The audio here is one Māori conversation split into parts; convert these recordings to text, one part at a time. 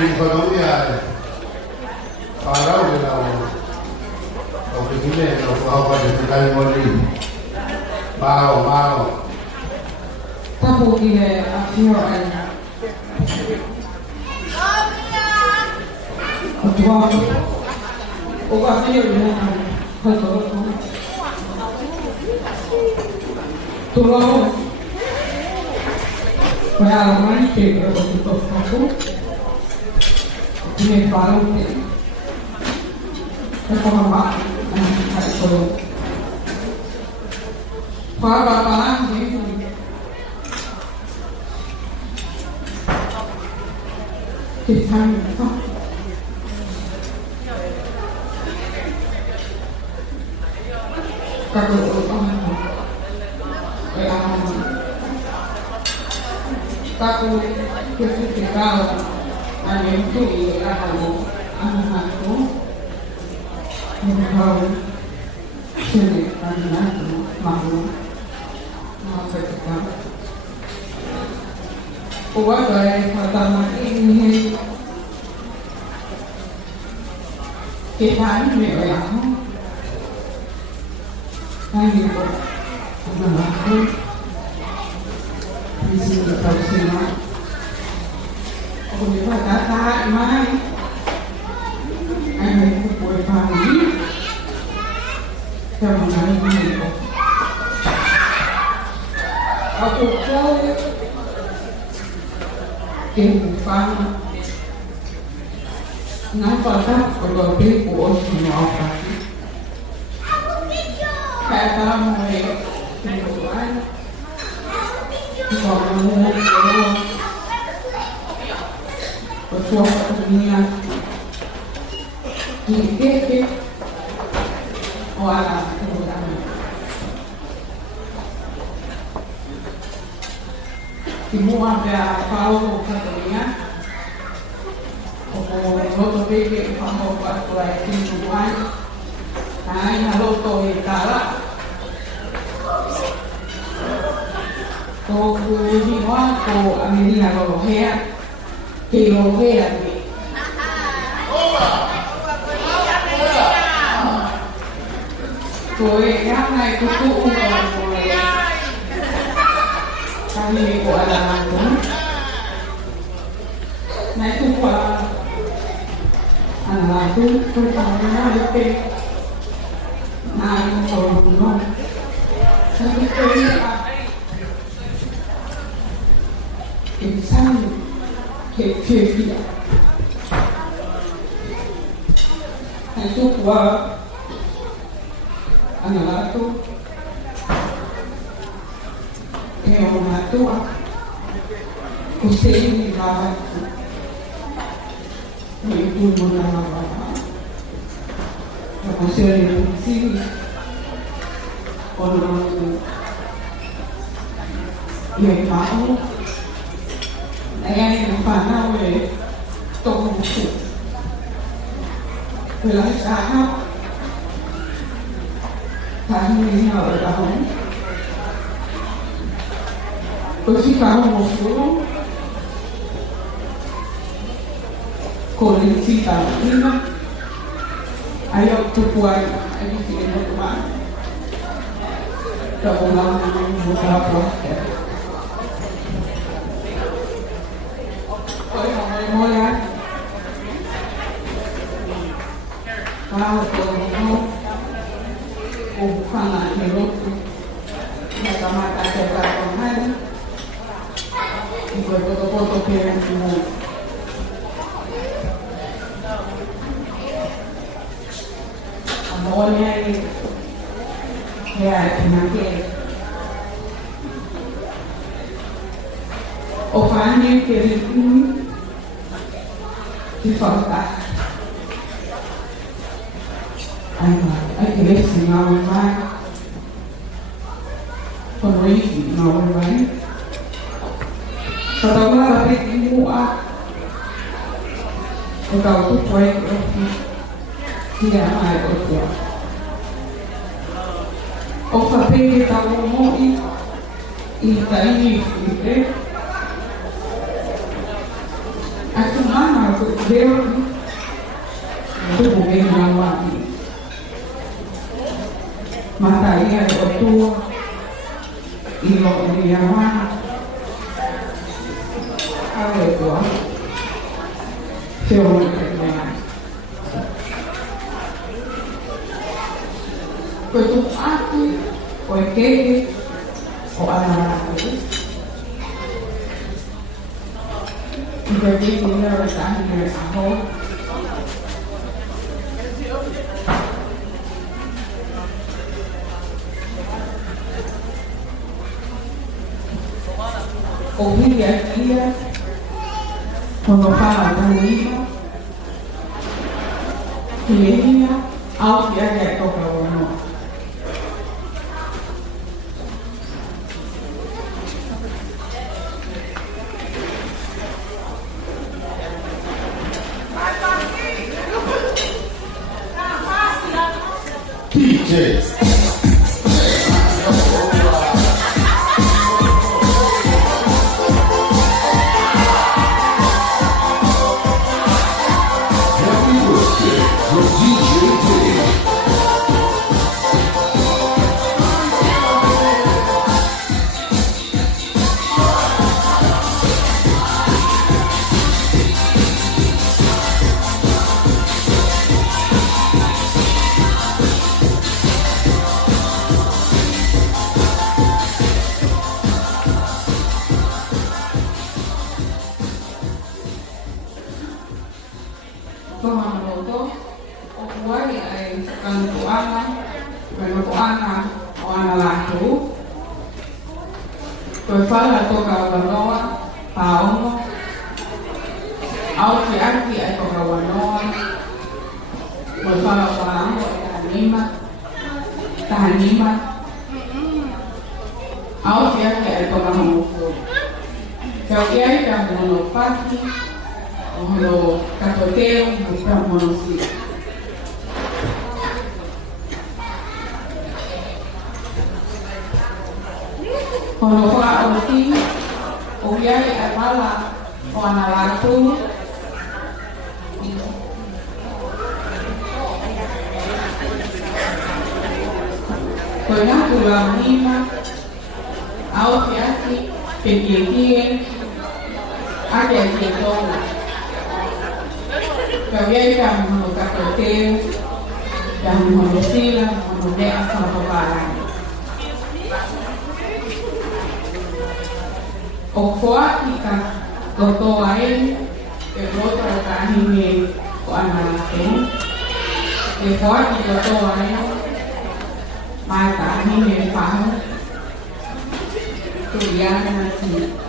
đi coi đúng giờ coi đó thì là còn cái này là không phải được thay qua đi bao ta phụ đi về phiêu anh wow ô qua phiêu đi hơi tốt không tôi lo phải làm mấy chuyện rồi tôi không ini baru ni, kalau mak ada kalau, kalau bapak ni, kita ni, kalau orang, kalau kita ada itu ialah anak-anakku yang tahu seni anak-anakku mahu kita. Buat dari pertama ini kita ini orang ini anak-anakku di sini Tausinga. Aku juga kata imai, aku boleh pahami, kalau nanti aku tahu kehidupan, nampak tak kalau berbuat semua apa, kata mulai kehidupan, kalau mulai suatu dunia di orang terutama semua ada Paula katanya loto peke kamu buat kehidupan hanya loto itala kau semua kau Amerika kalau hea thì lo về là gì? Rồi các này cứ cụ rồi cái gì gọi là đúng này cũng gọi là tôi còn nó được cái này còn đúng không? Sao cái kiểm soát Kefir itu buat anak Latu yang Latu Hussein Latu itu menama Hussein Penisini orang yang mau em phản nào về tổng hợp về lại sáng tháng mình ở đó tôi chỉ có một số cô linh chi tạo nhưng mà ai học từ quay ai đi tìm một bạn đầu năm một năm qua Moimoi ya, kalau kamu bukan hidup, mereka mata terbangun, buat foto-foto keren semua. Amornya ini, ya nanti. Ofanya kiri di falta. Ai querer ensinar o pai, quando ele ensinar o pai, só dá uma vez de muar. O tal do pai que é mais o que é. O papel que está no mundo e está em livre. Aku mana aku Deus, itu bukan yang wajib. Matanya itu ilo dia mana? Apa itu? Siapa yang Kutuk aku, kue keke, kok anak-anak itu. Jadi kita harus ahli aku. Ouvir dia, quando fala da língua, que ele ao que é tocar o nome. DJ. Latu, Paula toca wanoa, Paula, au que aqui é toca wanoa, fala Paula, Tanima, au que aqui é toca homofo, que aqui é monopati, o catoteo, o monocito. Quando for assim, o que é Paula ou a Latu, foi natural Nima, ao que aqui pequenininho, aqui é pequeno, que alguém já no capoteu, já no monocila, no dela só para o forte que doutor aí, eu vou tratar ninguém com a nação, o forte que doutor aí, mas tá ninguém fala, tudo já é assim.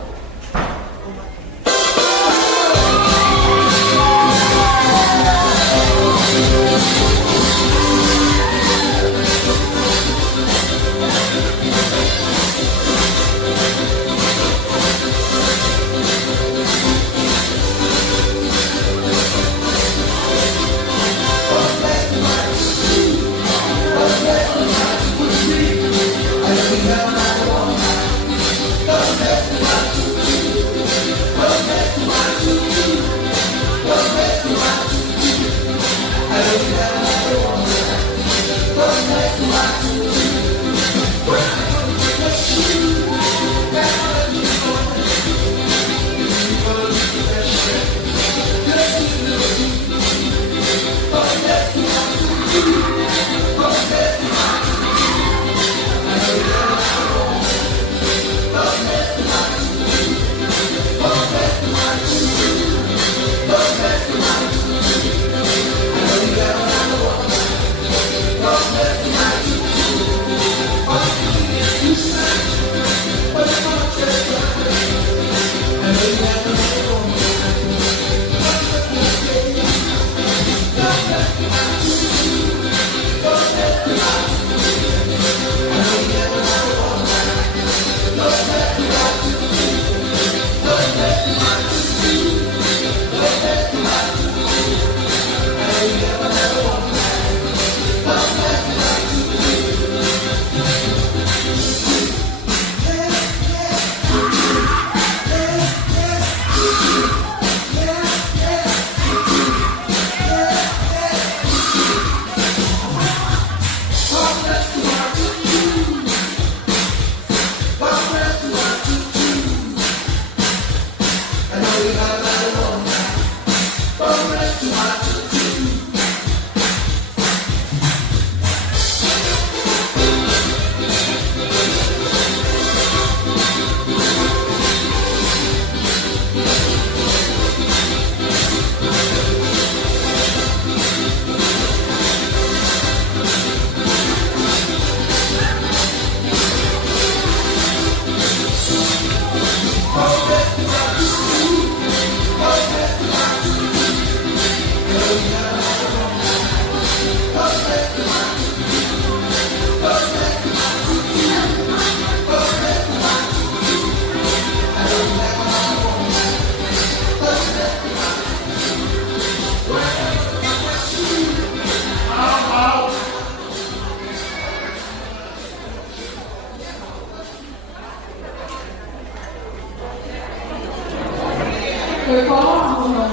Tôi có một nỗi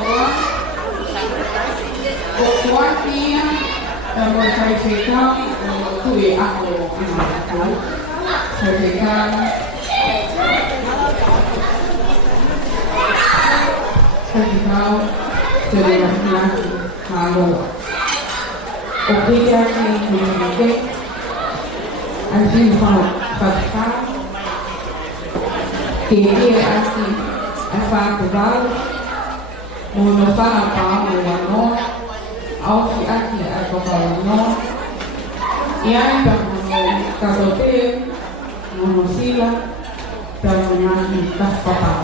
một quá kia một thầy thầy con tuổi ăn đồ ăn thầy thầy con thầy con từ là Hà Nội ở khi ra thì mình anh xin Phật pháp thì kia anh xin anh pha của báo một pha làm phá một là nó áo thì anh thì anh có bảo nó anh bằng cả đầu tiên một xí là bằng một nhà thì các bà bảo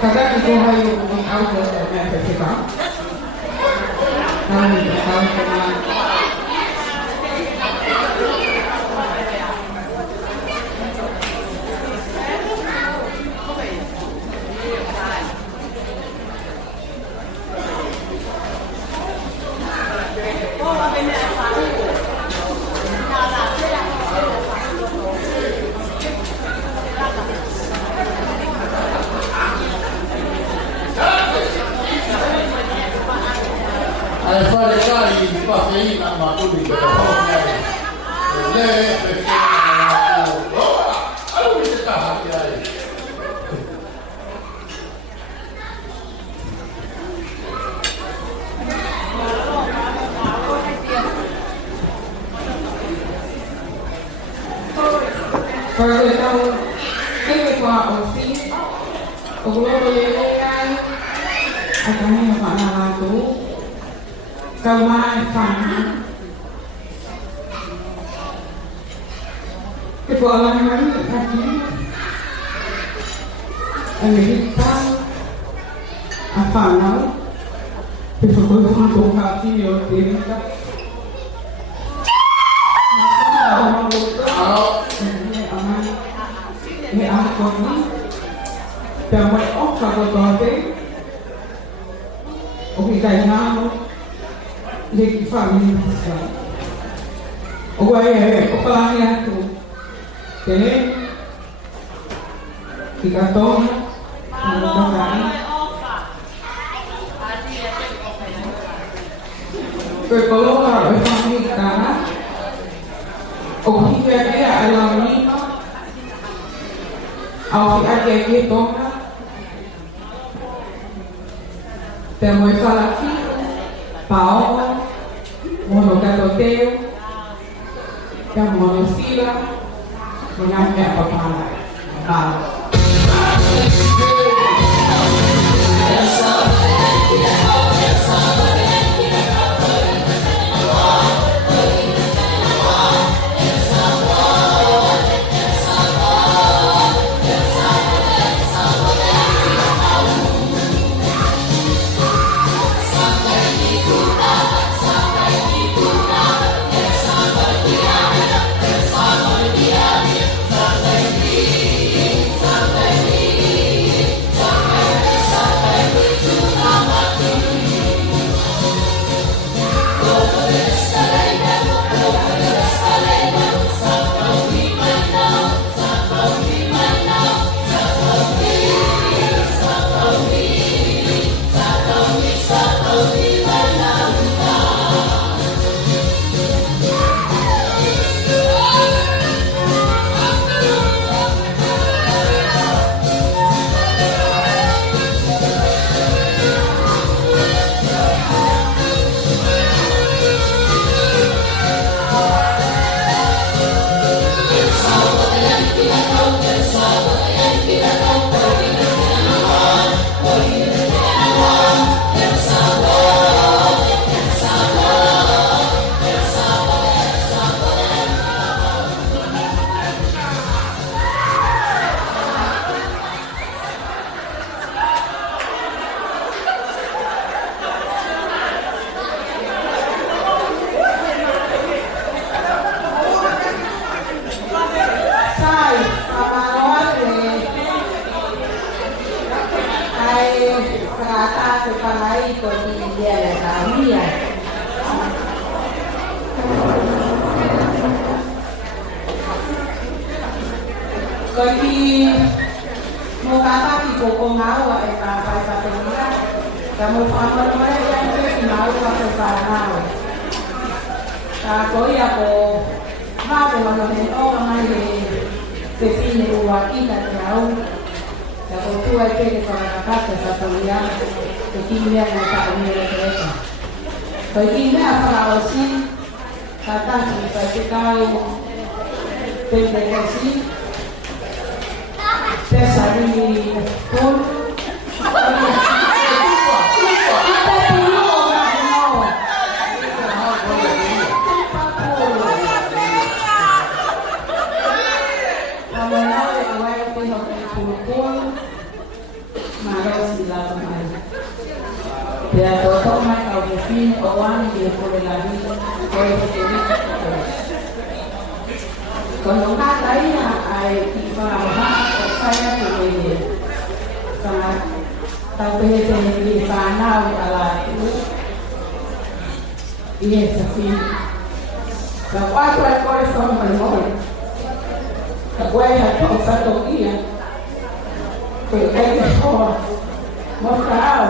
Kadang itu hayu audio dan festival. Kami bersama dengan fare carichi di caffeina ma tu mi lei allora si sta Kalau tahu ini kuah Oasis, kalau boleh kan, akannya mana Latu, kawan sana, kepala kami tadi, Amerika, apa nak, betul-betul untuk hati yang tidak. Ni aku ni, dah buat apa kau tu? Okey, dah nak jadi family besar. Okey, kepala ni aku. Jadi, kita tahu, mudah-mudahan. Kalau orang family sekarang, okey, dia alam ni. Ao ficar aqui toma, temos falar aqui, Paula, monocatoteu, temos monosila, monamé papala, Paula. Bagi mukata di pokok mau eta pai Penisini. Kamu pamer mereka yang ke mau pakai sarau. Kau ya ko mau dengan orang lain Penisini uang kita tahu. Kalau tua itu kalau kata satu yang Penisini yang tak mereka. Bagi apa sih kata kita tahu Penisini Pesari pun ya totok mai kau mungkin orang dia boleh lagi kau begini kalau kata ini ai tiba-tiba saya boleh sangat tapi di sana Latu iya sih kalau aku sama Moimoi aku tahu satu dia pergi sekolah mau tahu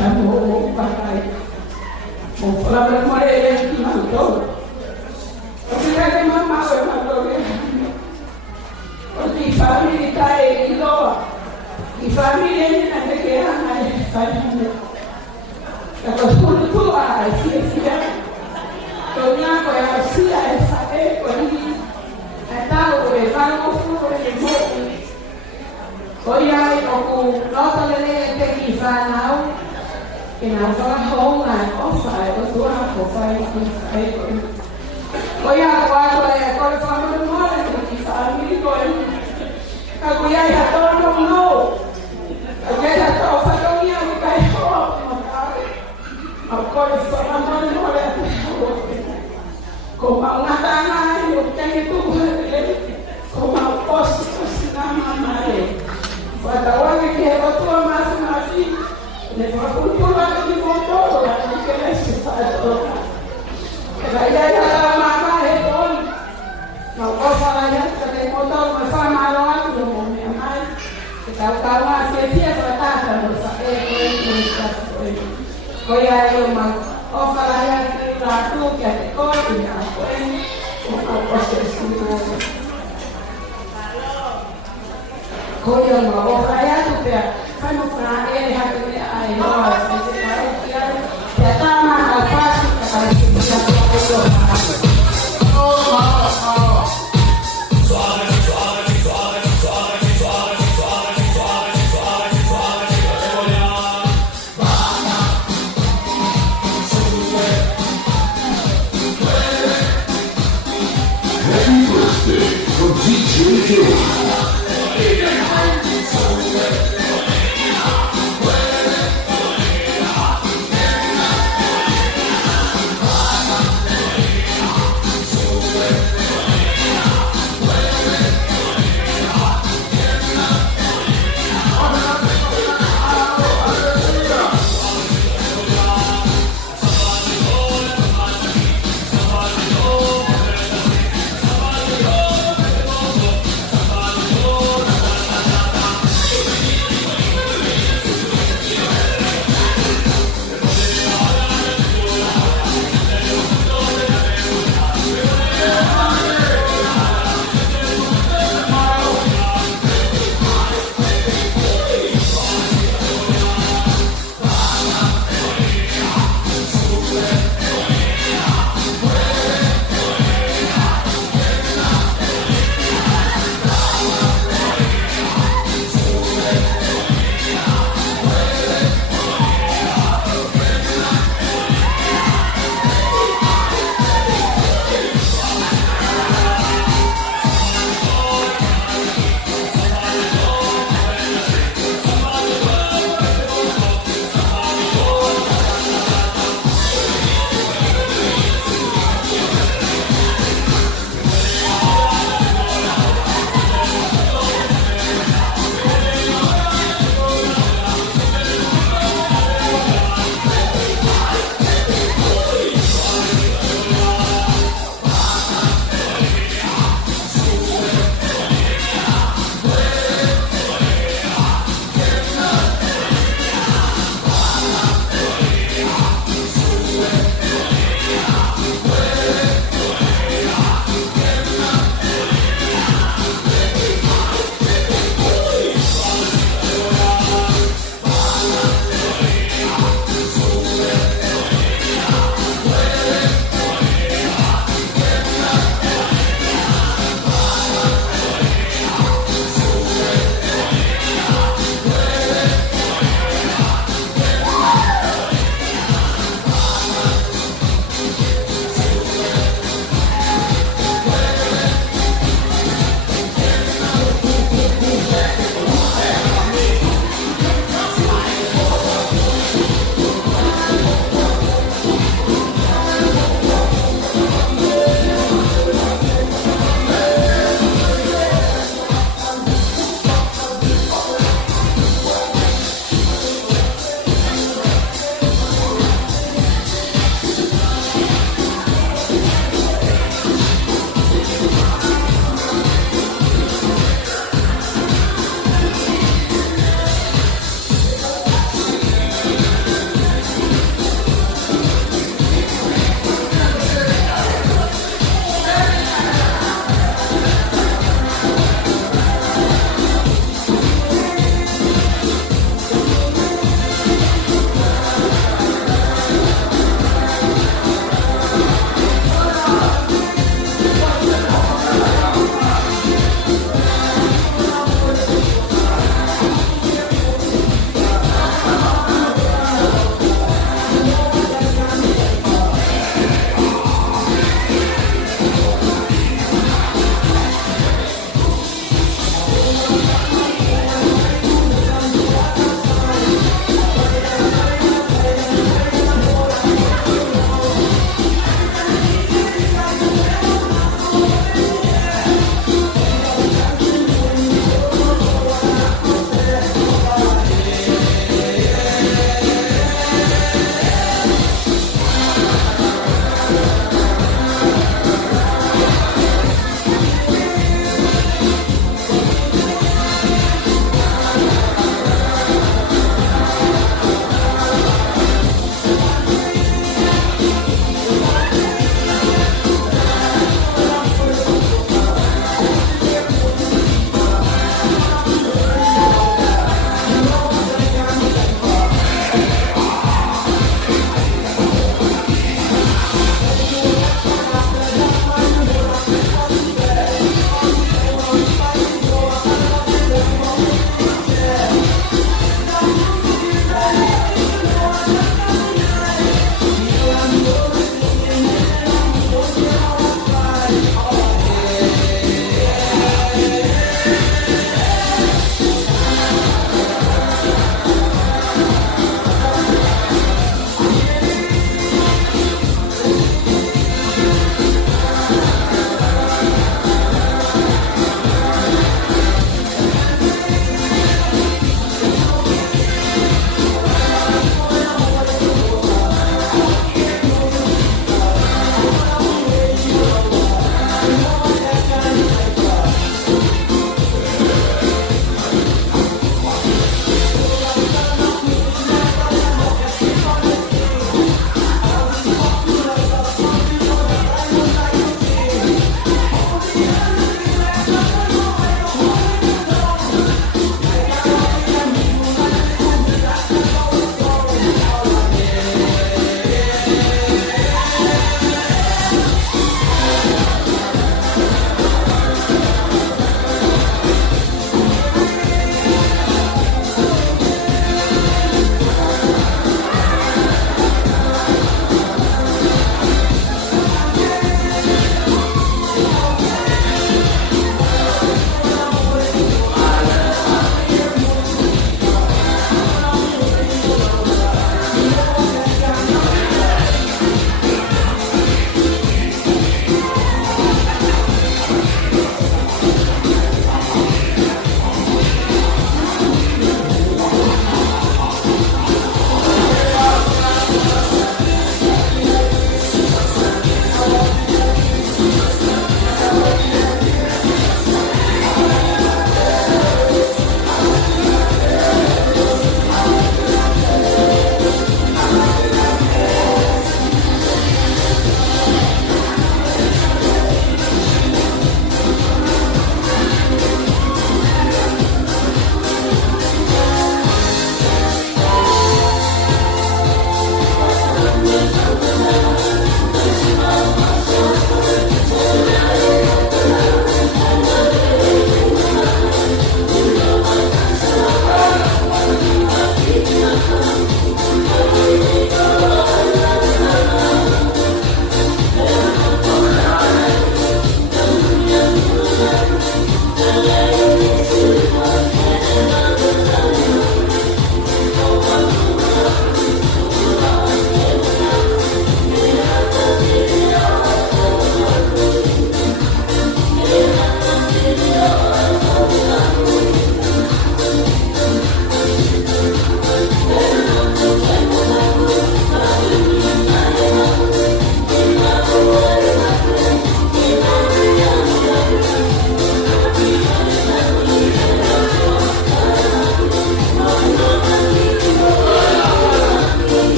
mau pakai mau pulang mulai yang gimana tuh tapi kan mama di famiglia itu, di famiglia ini nanti kira nanti famiglia. Kalau sudah tua, sia-sia. Kalau aku yang sia, saya ini, tahu kalau sudah itu, kau yang aku nota lele pergi sana, kenapa hongan, saya itu aku saya itu. Kau yang aku yang kalau sama rumah di famiglia kau aku ya tahu no, aku ya tahu faktornya bukan kau, aku sama mana kau mau ngatana, bukan itu, kau mau pos nama mana, pada orang yang kau tua masing-masing, lepas pun lagi di motor, lagi kena sesuatu, kerja dalam apa pun, kau salahnya kerja motor bersama orang. Tahu sia-sia bertahan bersama kau yang kalau yang Latu jadi kau punya apa ini kau yang mau kaya tu dia kan pernah hati dia ayah dia tamat apa kalau kita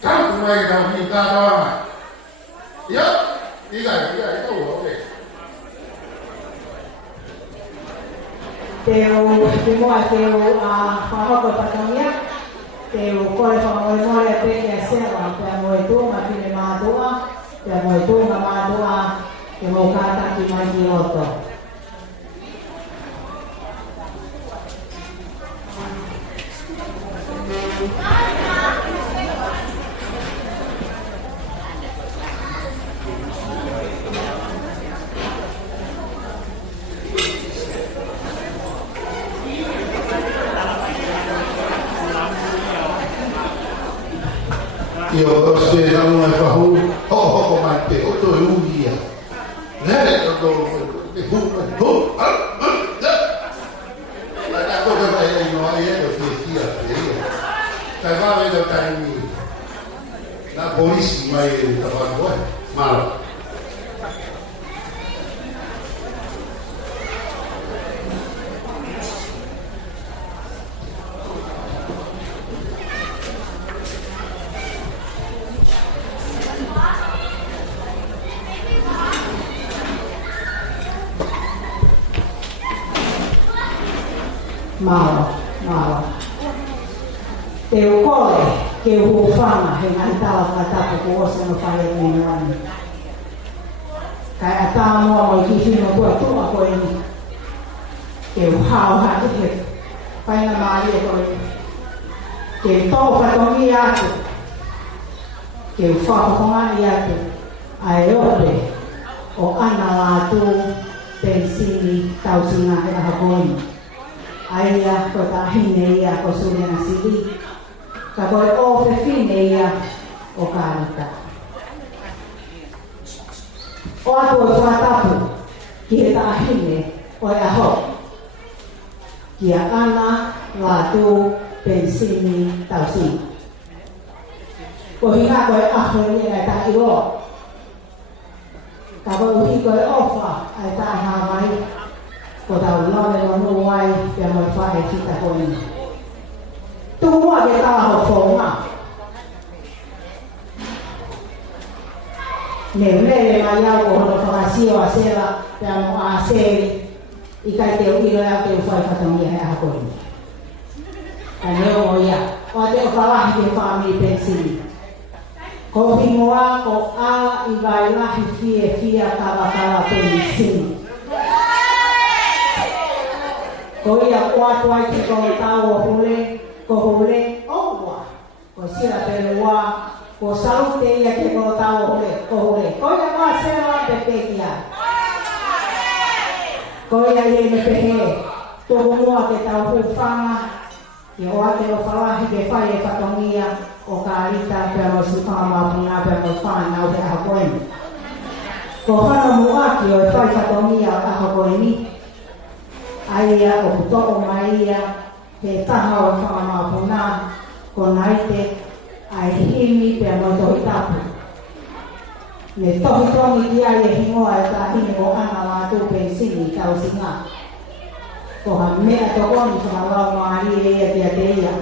Tanto mai da un caso. Io, dica, Teu whahoko patamia, teu kore whamoimoe a peke a sewa, pea moe tūma pine mātua, pea moe tūma mātua, te mo kātaki mai ki roto. Io se da una fa ho mai te o to uia ne do la da to che vai no io sia sai va vedo che la polizia mai sta facendo male. Mao. Teu kore, ke uwhanga, he ngai tawa ngatapu ko ose no whae mene wani. Kai a tā mua mo ki whino kua tua koe ni. Ke uhao hati he whainga maari e koe ni. Ke tō whatongi atu. Ke whakapongani atu. Ai ore o ana Latu, Penisini, Tausinga he aha koe ni. Aia ko tahine ia ko surena sili ka koe o fefine ia o karita o atu o whatapu ki e tahine o e aho ki a ana Latu Penisini Tausinga ko hinga koe aho ni e tahi o ka koe uhi koe ofa ai tahi hawai ko tau lawe o Moimoi pia moi whae whita koe ni. Tūmua ke tawa ho whonga. Neulele mai au ko hono whakasio a sera pia mo a seri i kai teo ilo au teo whae whatongia he aha koe ni. Ka neo mo ia, o teo whalahi ke whaamiri Penisini. Ko hingoa ko ala i vai lahi fia kawa Penisini. Ko ia kua tuai ki ko tau o hule, ko hule oua. Ko sira pelua, ko saute ia ki ko tau o hule, ko hule. Ko ia kua sera pepekia. Ko ia ie me pehe, tuku mua ke tau hufanga, ki o ate o whalahi ke whae e whatongia, o karita pia mo sifama puna pia mo whana o te aha koeni. Ko whana mua ki o e whae whatongia o aha koeni, aia o kutoko mai ia, he taha o whakamapuna, ko naite, ai himi pia mo tohi tapu. Me tohi tongi ki ai e hingoa e tahine ko ana Latu Penisini Tausinga. Ko ha mea tokoni whakalau maari e ia tia te ia,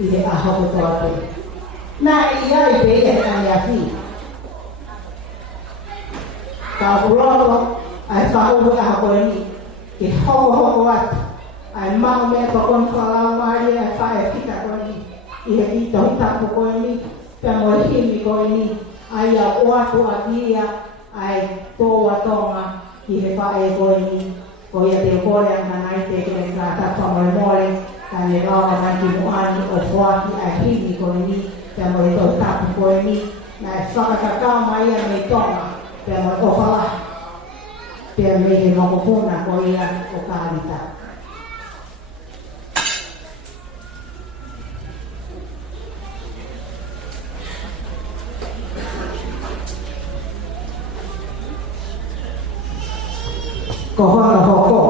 i te aho ko toate. Nā i ai pe ia kani a whi. Ka uroto, ai whauhu aha koe ni, ke hoko atu, ai mau mea tokon whalau maari ai whae whita koe ni, i he i tohi tapu koe ni, pia mo himi koe ni, ai a oatu atia, ai tōa tonga, i he whae koe ni, ko ia te kore ana nai te kere ka tapa Moimoi, ka ne rawa mai ki muani o whaki ai himi koe ni, pia mo e tohi tapu koe ni, na e whakakakau mai ia me tonga, pia mo e ofala. Pia me he mokopuna ko ia o karita. Ko hono hoko.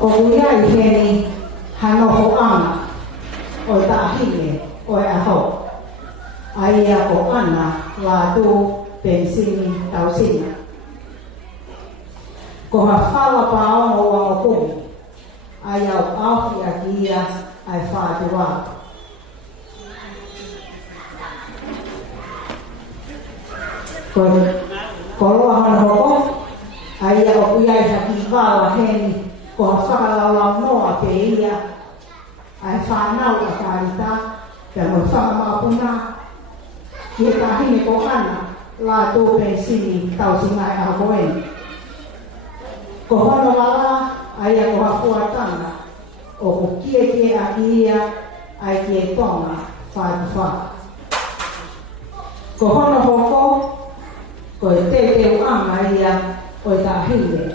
O kuia i heni hanoho ana o e tahine o e aho. Aia ko ana Latu Penisini Tausinga. Ko ha whala paongo wango kumi, ai au awhi a kia ai whātua. Koloa hana hoko, aia o iai haki wala heni, ko ha whakalaula noa pe ia, ai whanau a kārita, pia mo whakamapuna, ki he tahine ko ana, Latu, Penisini, Tausinga e hakoeni. Ko hono wala, aia ko hakuatanga, o ko kie a ia, ai kie tonga, whaatuwha. Ko hono hoko, ko e te uanga ia, o e tahine,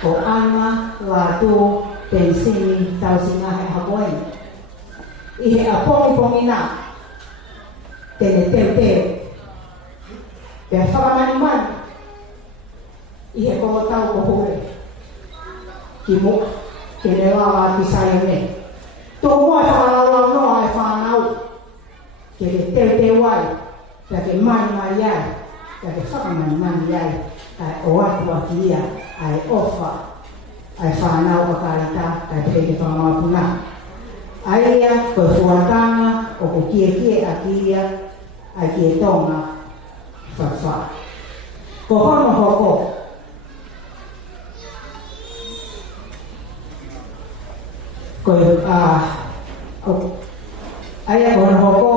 ko ana, Latu, Penisini, Tausinga e hakoeni. I he a pongi nā, tene teu. Pea whakamani, i he komo tau ko hore, ki mo, ke ne lawa ki saia me. Tō mua e whakalau noa e whanau, ke teu ai, pea ke mani ai, pea ke whakamani ai, ai o atu aki ia, ai ofa, ai whanau a kārita, ai peke whakamapuna. Ai ia, koe fuatanga, o ko kie aki ia, ai kie tonga, whawha. Ko hono hoko, aia ko hono hoko,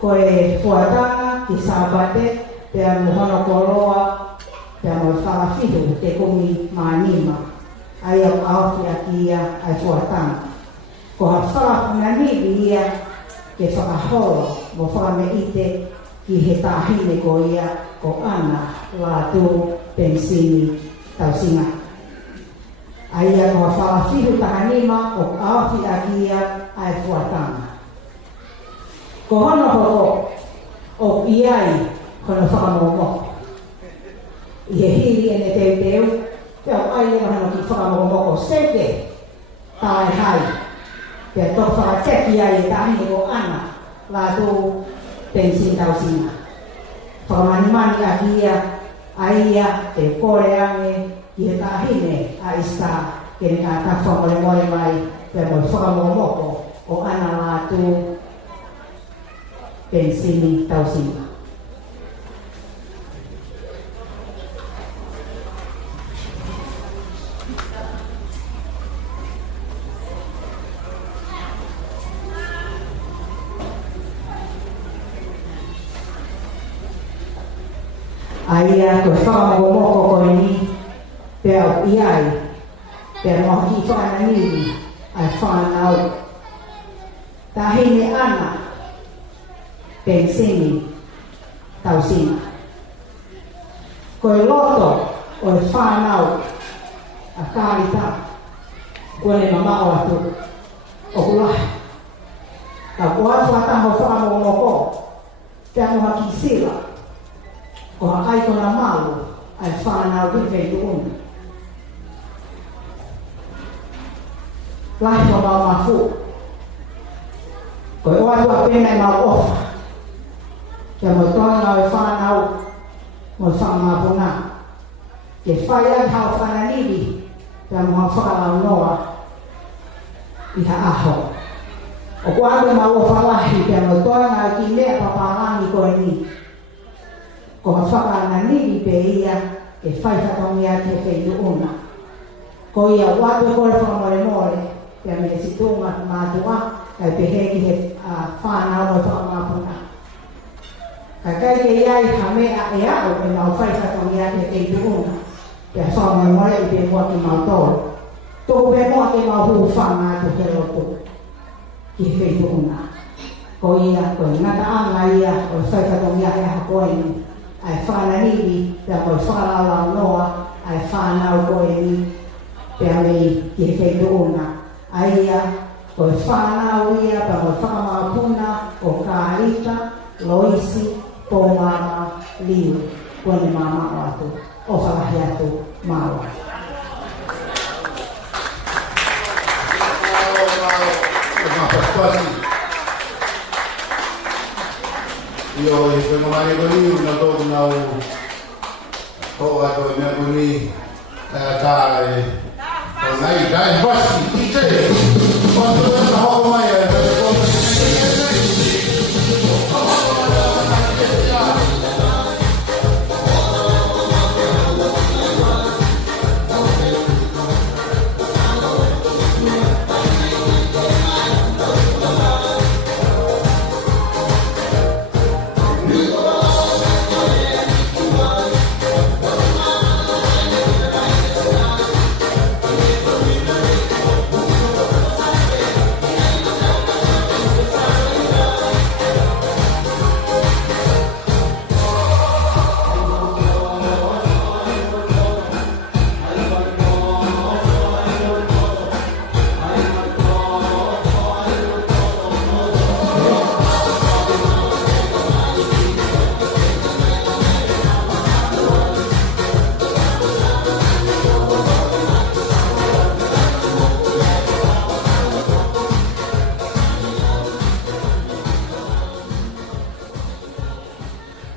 ko e fuatanga ki sabate, pea mo hono koroa, pea mo whawhihu te kumi maanima. Aia o auki aki ia, ai fuatanga. Ko ha whawhuna niwi ia, ke whakaholo, mo whame ite, ki he tahine ko ia, ko ana, Latu, Penisini, Tausinga. Aia ko whawhihu tahanima, o auki aki ia, ai fuatanga. Ko hono hoko, o iai, hono whakamomo. I he hiri ene teu, pia o aile hono ki whakamomo ko seke, tae hai. Pia tō whakateki ai e tahine ko ana, Latu, Penisini, Tausinga. Whakamani aki ia, aia, te kore ange, ki he tahine a ista, kene ka tawha mole mai, pia mo whakamomoko, o ana Latu, Penisini, Tausinga. Aia ko whakamomoko ko ni, pia o iai, pia mo ki whakananiri, ai whanau. Tahine ana, Penisini, Tausinga. Ko e loto o e whanau, a kārita, ko ne mamao atu, o kulahi. Ka kua whatango whakamomoko, pia mo haki sila, ko hakai kona malu, ai whanau wikei tuuna. Lahi ko mau mafu, ko e oatua pena e mau ofa, kia mo tonga o e whanau, mo whakamapuna. Ke whaian hao whananiri, kia mo whakalau noa, i ha aho. O kua ame mau ofa lahi, kia mo tonga ki lea papalangi ko e ni. Ko ha whakananiri pe ia, ke whaifatongi ati e wheitu una. Ko ia watu e kore whakamore, kia me situnga mātua, kai peheki he whanau mo whakamapuna. Kai kai ke iai hamea e au e mau whaifatongi ati e wheitu una, kia whakamore i pe mua ki mau tōru. Tōku pe mua ke mau huu whanga atu ke rotu, ki wheitu una. Ko ia, ko ngata anga ia, o whaifatongi ati e hakoeni, ai whananiri, pia koe whakalalau noa, ai whanau koe ni, pia mei ki he wheitu una. Aia, koe whanau ia, pia koe whakamapuna, o kārita, loisi, pōmama, liu, kone mama atu, o whakahi atu, maua. Io sono mai con una donna o a dove mi con dai ormai dai basti ti c'è quando non ho mai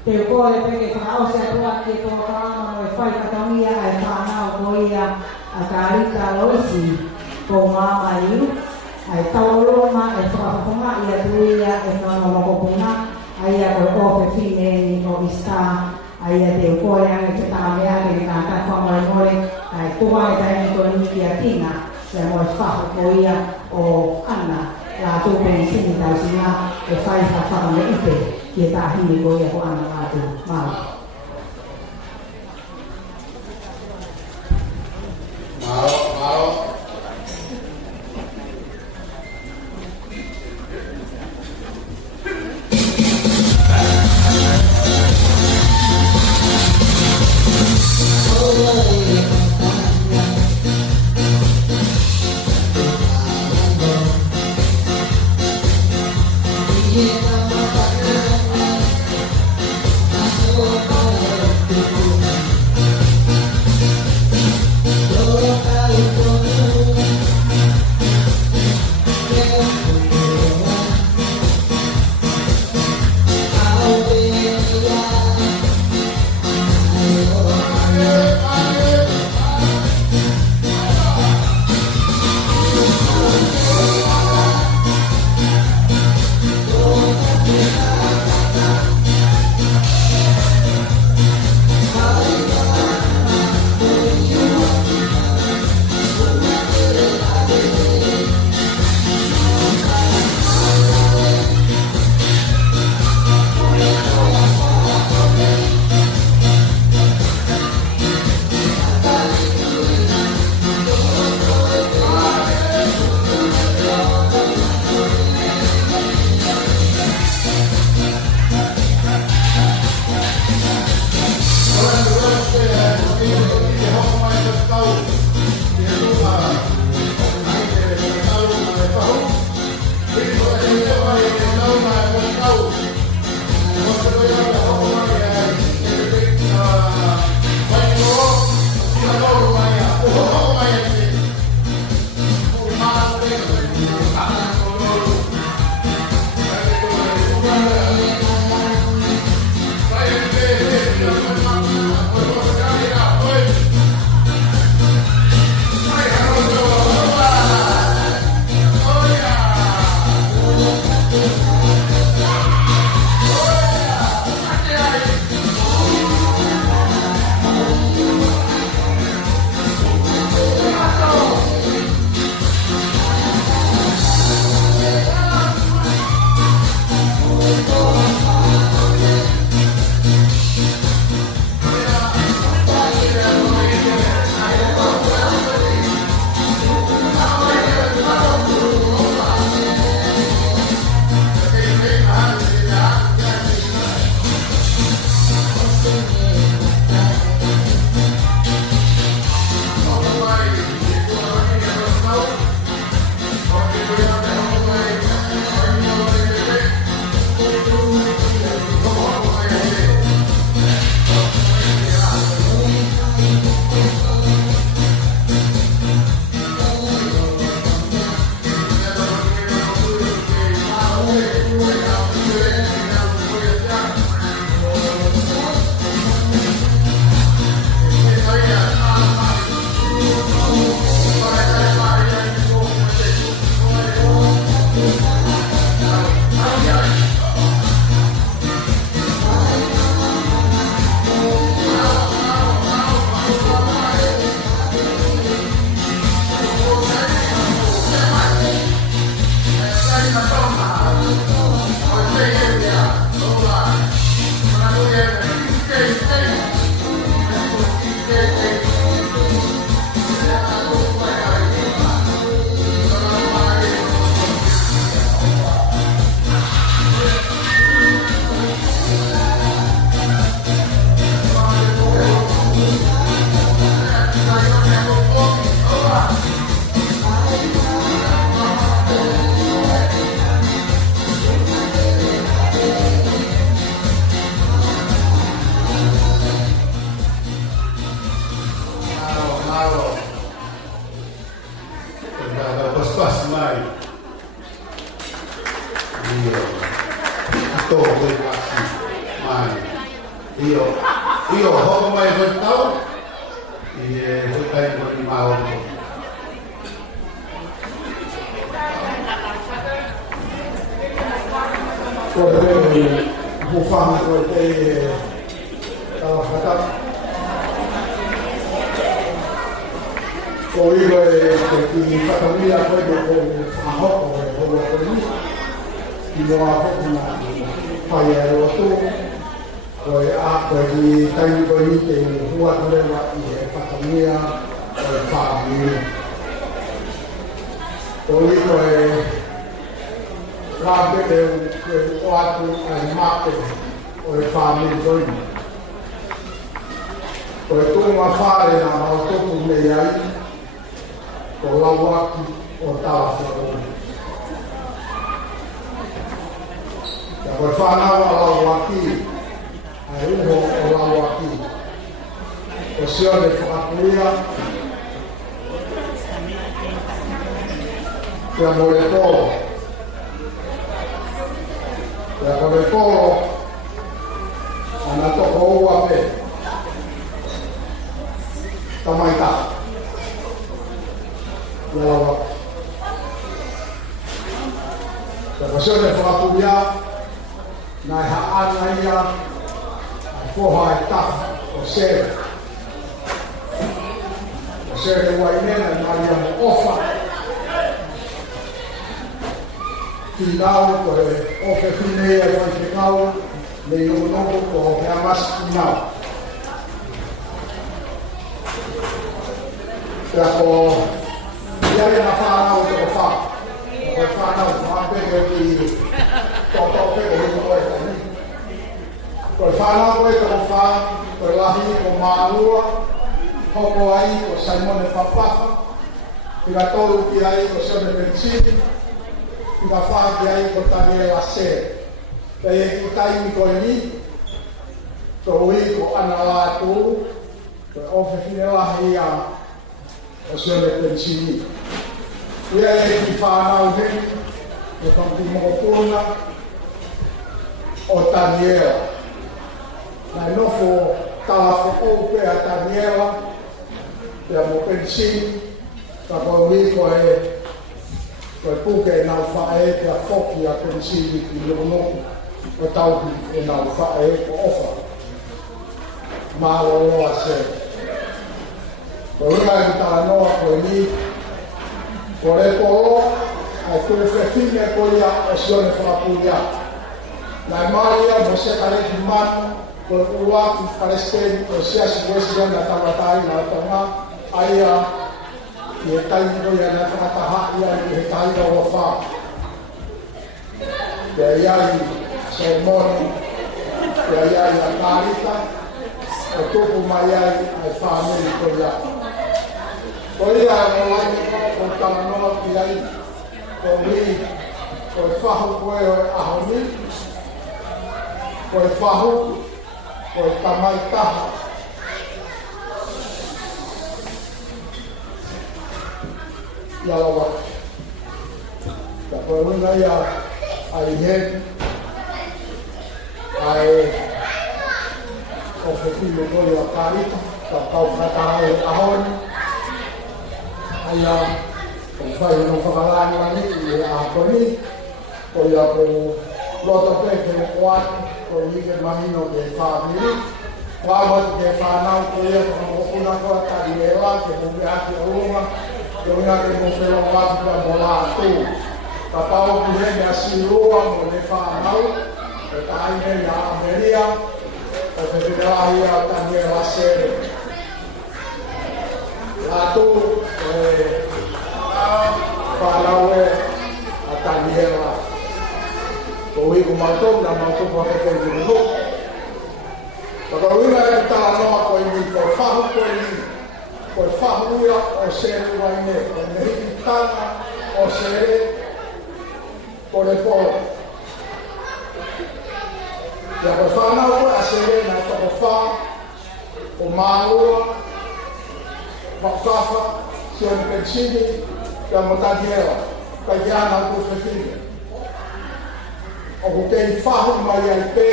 te kore peke whakao se atua ki e tō whaama no e whai katangia e whanau ko ia a karita loisi ko mama iu ai tauroma e whakapunga ia tuia e nono mokopunga ai a koe ope whine ni o ista ai a te kore ange te tāmea ke ni kāta whamoe ai tua e taini ko ni ki a tina se moe whaho ko ia o ana Latu Penisini Tausinga e whai whakame ite ki e tāhini ko ia ko ana Latu mau. Mau. Io hoko mai ko tau. Ko tai ko ni mau. Ko te bufang ko te hata. Ko iba ko ki familia ko ko aho ko ni. Ino ako na payero to. Rồi có gì tay có gì thì mua nó đây là để phát triển rồi phạm rồi làm cái đều rồi qua tu ảnh mát rồi phạm rồi tu mà pha để làm ao tu cũng để ấy rồi lao qua rồi tao rồi pha nào lao qua Aiuho o lau aki. O sio le whakapuia. Kia mo le polo. Kia mo le polo. Ana toko ua pe. Tamaita. Kia lau aki. Kia mo sio le whakapuia. Nai haana ia. Pohai tak o ser wainena Maria mo ofa finau ko ofa finea ko finau le no ko ha mas finau ya ko ya na fa na o fa na ma pe ki to pe ko Ko whanau koe te ko wha, ko lahi ko māua, hoko ai ko Simone Papafa, ira tolu ki ai ko Sone Penisini, ira wha ki ai ko Daniela Se. Te e ki taimi koe ni, to ui ko ana Latu, ko ofe fine lahi a o Sone Penisini. Ia e ki whanau hei, ko tampi mokopuna, o Daniela. Nai nofo tala fo pe a Daniela, pe a mo Penisini, ka ko ui ko e puke e nau whae pe a foki a Penisini ki lomoku, o tauhi e nau whae ko ofa. Mālo loa se. Ko runga e tala noa ko ni, ko re polo, ai kure whewhine ko ia o Sione whakapuria. Nai Maria mo se kare ki manu, ko ua ki Palestine o sia si wesian na tamatai na tonga aia ki e tai ko ia na whakataha ia ki he tai o wha. Kia iai Solomoni, kia iai a Karita, o tupu mai ai ai whamiri ko ia. Ko ia mo lai ko tamanoa ki ai, ko hui, ko e whahu koe o e ahoni, ko e whahu, ko e tamai taha. Ia lawa. Ka koe wina ia ai hen, ai o whewhino koi a Karita, ka kau kataha e ahoni. Ai a o whai no whakalani wani i a koni, ko ia ko loto pepe o koani, ko ike mahino ke whamiri. Whamati ke whanau ko ia ko hokuna ko a Tariela, ke humi haki o runga, ke unga ke mowhelo watu ka mo Latu. Ka pao ki hene a Sirua mo le whanau, ke taine a Ameria, o te whirahi a Tariela Sere. Latu, whanau e a Tariela. Ko ui ko mātou, na mātou ko hake kei ringo. Ka uina e tāla noa koe ni, koe whahu koe ni, koe whahu ia o sere waine, koe nehiki tanga o sere, ko le polo. Ia koe whanau koe a sere, na toko wha, o māua, whakawha, Sione Penisini, kia mo Tariela, kai ki ana ko whewhine. O ko kei whahu mai ai pē,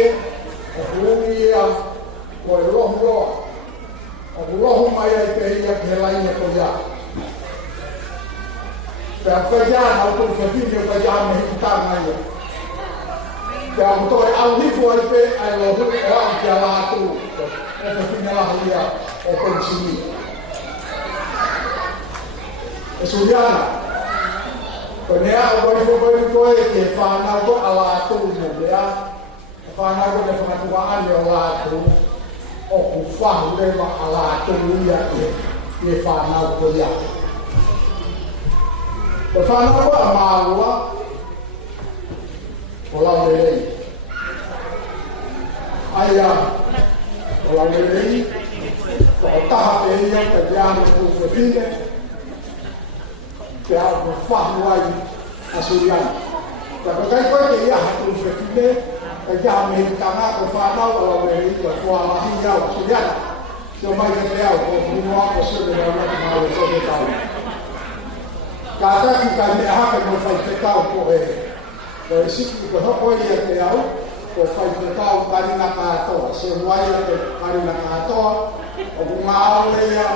o ko umi ia ko e loho o loho mai ai pe ia ke lai ne ko ia pe a pe ia na ko se fi ne pe ia me ta mai pe a to au ni fo ai pe ai loho o a ke la tu e se fi ne la ia o Penisini e Suriana Penea o vai foi que fana ko ala tu mo bea fana ko le fana ko ani o Latu o ku fa le ma ala tu ia e fana ko ia o fana ko amalua o la lei aya o la lei o taha pe ia pe ia mo ku fine que algo fácil aí a Suriana. Já porque aí foi que ia hatu fefile, que já me tanga ko fana o me ko ko ala hiya o Suriana. Se o mai que ao ko no a se de na ma o so de tal. Cada que me ha que no fai que tal ko e. Ko esi ko ho ko ia que ao ko fai que tal tani na ka to, se vai que tani na ka to, o ma o ia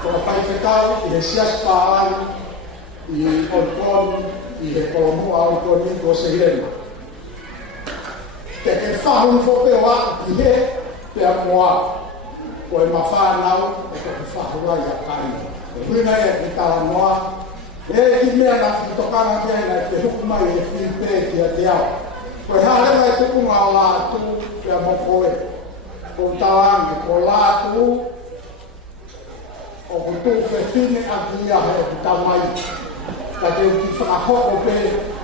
ko fai que tal e se as pa e o e como ao corpo conseguiram que fa un foto lá e pe a moa o ma fa não é que fa lá e a carne o não é que tá lá moa é que me na tocar na terra que o mais é finte que até ao pois ela vai tu com a lá tu que a mo foi com talang com lá tu o tu fefine aqui a tamai Kate ki whakahoko pe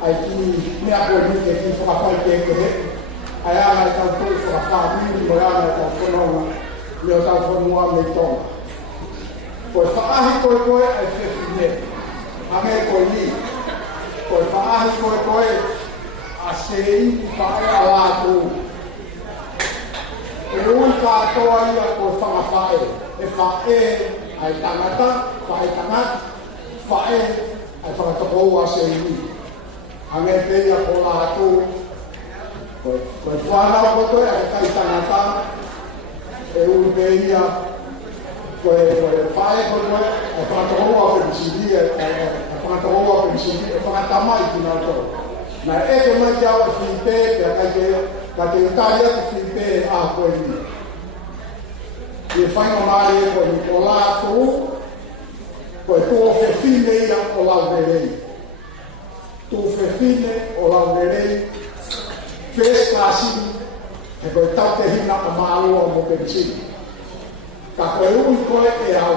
ai ki mea koe ni ke ki whakawhai ke he. Ai ana i tau tui whakawhawiri mo ana i tau whanonga me o tau whanua me tonga. Koe whaahi koe ai whewi ne. A me koe ni. Koe whaahi koe a se i whae a Latu. E ui katoa ia koe whakawhae. E whae ai tangata, whae tangata, whae ai whakatoko a se iwi. Hange te ia ko Latu. Koe whanau koe ai kai tangata. E ui te ia koe whae koe ai whakatoko a Penisini. Ai whakatoko a Penisini. E whakatamai ki nau tō. Nā e te mai kia o white ka te utari atu white a koe ni. I e whainga mai e koe ni o Latu. Koe tō whewhine ia o lauderei. Tō whewhine o lauderei. Whes kāsini. E koe tau te hina o mālua mo Penisini. Ka koe ui koe e au.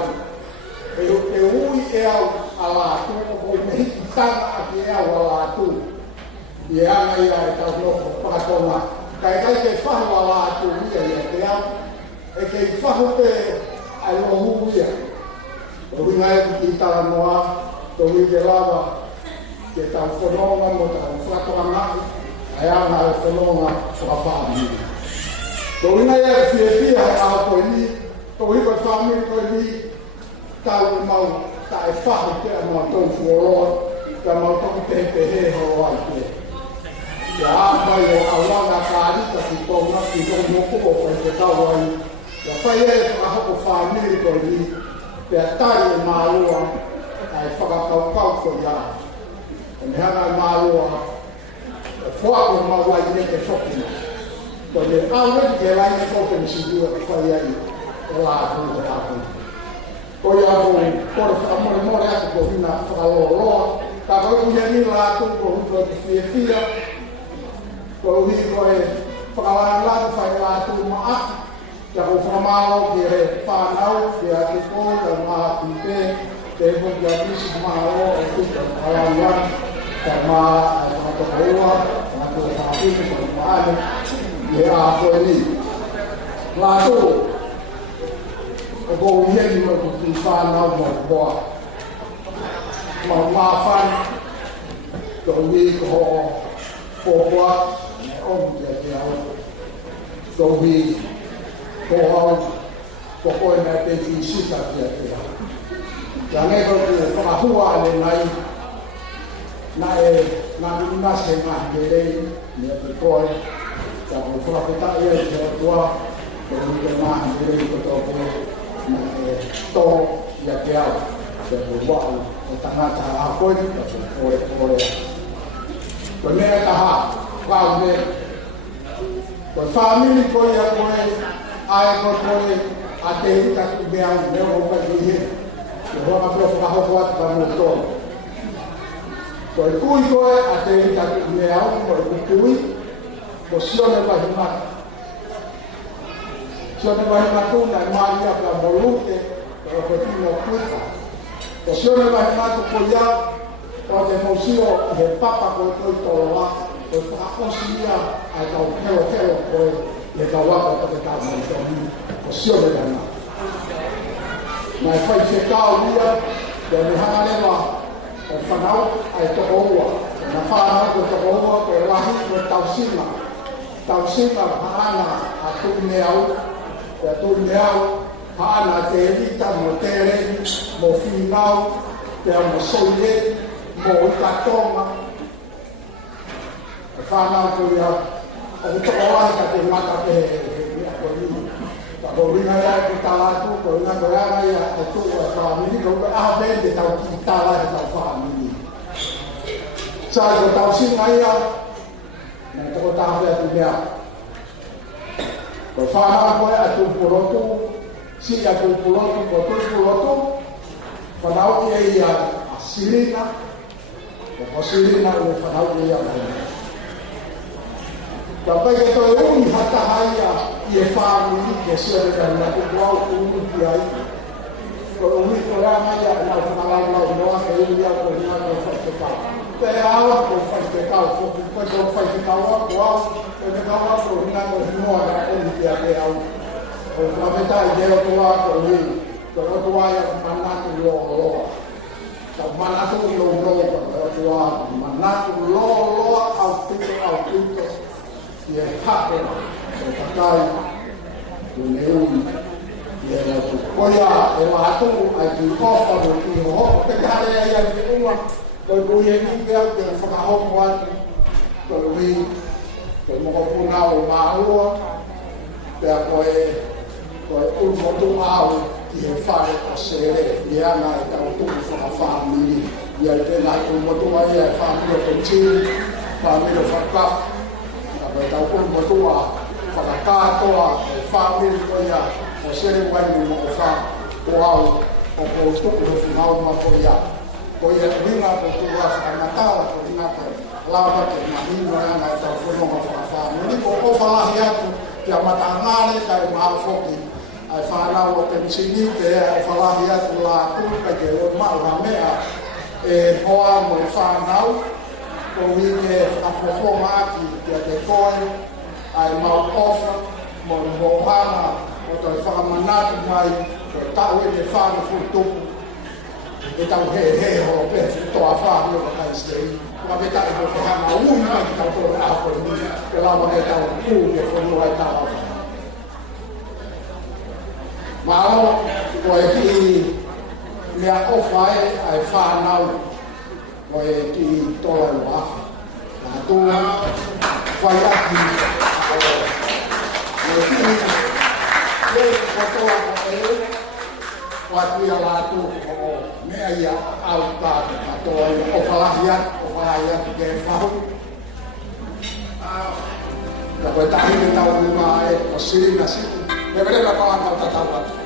E ui e au a Latu. O koe me hiki tanga a ki e au a Latu. I e anga ia e tau loko whakatonga. Ka e kai ke whahu a Latu ia ia te au. E kei whahu te ai lohu ia. O winga e ki tala noa, to wike lava, ke tau whanonga mo tau whakatonga, ai ana e whanonga whakawhāmi. To winga e whia e ao koe ni, to wiko whāmi koe ni, tau e mau, ta e whahu te a mau tau fuoroa, ka mau toki te he ho ai te. Ke a mai o awanga kārita ki tonga, ki tonga moko o whai te tau ai, ka whai e whakahoko whāmi koe ni, pe a tai e mālua ai whakakaukau ko ia. E me hana e mālua e whuako e maua i ne te whokina. Ko ne aureti ke lai e whokina si dua e whai ai e Latu e Latu. Ko ia ko kore whakamore more atu ko hina whakaloloa. Ka koe uia ni Latu ko huko e whia. Ko uhi ko e whakalana Latu whai Latu maaki. Kia ko whamaro ki he whanau, ki a te kō, ka maha whipe, te ko ki a tisi maharo, e kuka whalawan, ka maha whakatokaua, whakatoka whakawhine, ka maane, i a koe ni. Latu, o ko uheni mo ki whanau mo koa. Ma mawhan, ka uhi ko ho pōkoa, me omu ki a te au, ka uhi ko hau, ko koe mea te whisika ki a te hau. Kia neko ki e whakahua ale nai, na e nase ngā herei, mea te koe, kia ko whakapetai e te atua, family ko ya ko ai ko ko ate ta me au me o pa ni ho ma pro ka ho wat ba mo to ko ko ate ta me au ko ko sione ba hima tu na maria para bolute ko ko ti no kuta ko sione ba hima tu ko ya ko te mo sio he papa ko to la o fa consiglia a tau kelo o le kawa ko te ka mo to ni o sio le na mai fai se ka o ia de me ha le wa o fa nau ai to o wa na fa na ko to o wa ko la hi ko tausinga ana a tu me au ya tu me au ana te vita mo tere mo finau te mo soile mo ka toma Fana ko ya o to ola ka te mata pe ko ni ta ko ringa ya ko ta Latu ko na ko ya ya to fa mi ko a be de ta ki ta la ta fa mi sa ko Tausinga ya na to ta ha tu ya ko fana ko ya tu porotu si ya tu porotu ko tu porotu fana o ya asilina ko asilina o fana o ya Tapi kita ini hatta haya ia family ke seorang nak buat untuk dia. Kalau ini orang aja nak mengalah lawan ke dia ko ni nak fakta. Tapi ko fakta ko fakta ko ko ni nak semua ada dia dia. Ko mata dia ko ni ko ya mana tu lo. Tak mana tu lo mana tu lo au tu ia hake o takai o neu ia la koia e Latu ai ki kofa mo ki ho te kare ia ki uma ko ko ia ni ke ke fa ho mo ko wi ko mo ko na o maua te ko o mo tu au ki e fa o sere ia na ta o tu fa family ia te la ko mo tu ai e family ko chi family fa ka tau ko mo tua whakakatoa e whamiri ko ia o sere wai mo o wha o au o ko tuku o whinau ma ko ia ringa ko tua whakamatawa ko ringa ko lawa ke mahino e ana e tau kono ma whakawhamiri ko o whalahi atu kia matangare kai maha whoki ai whanau o Penisini te e whalahi atu Latu kai ke o maura mea e hoa mo e whanau ko wike whakawhonga aki kia te koe ai mau ofa mo mohana o te whakamanatu mai ko tau e te whana futupu e tau he ho pe toa whana o kai stei ma me tai ko te hana ui mai ki tau kore ako ni ke lawa ne tau ku ke whono ai tau ma o ko e ki mea ofa e ai whanau ko e ki tola i wafa na tua vai aqui eu botou a tia Latu me ia altar atau o falar que é falo depois tá indo tá uma assim deveria falar não tá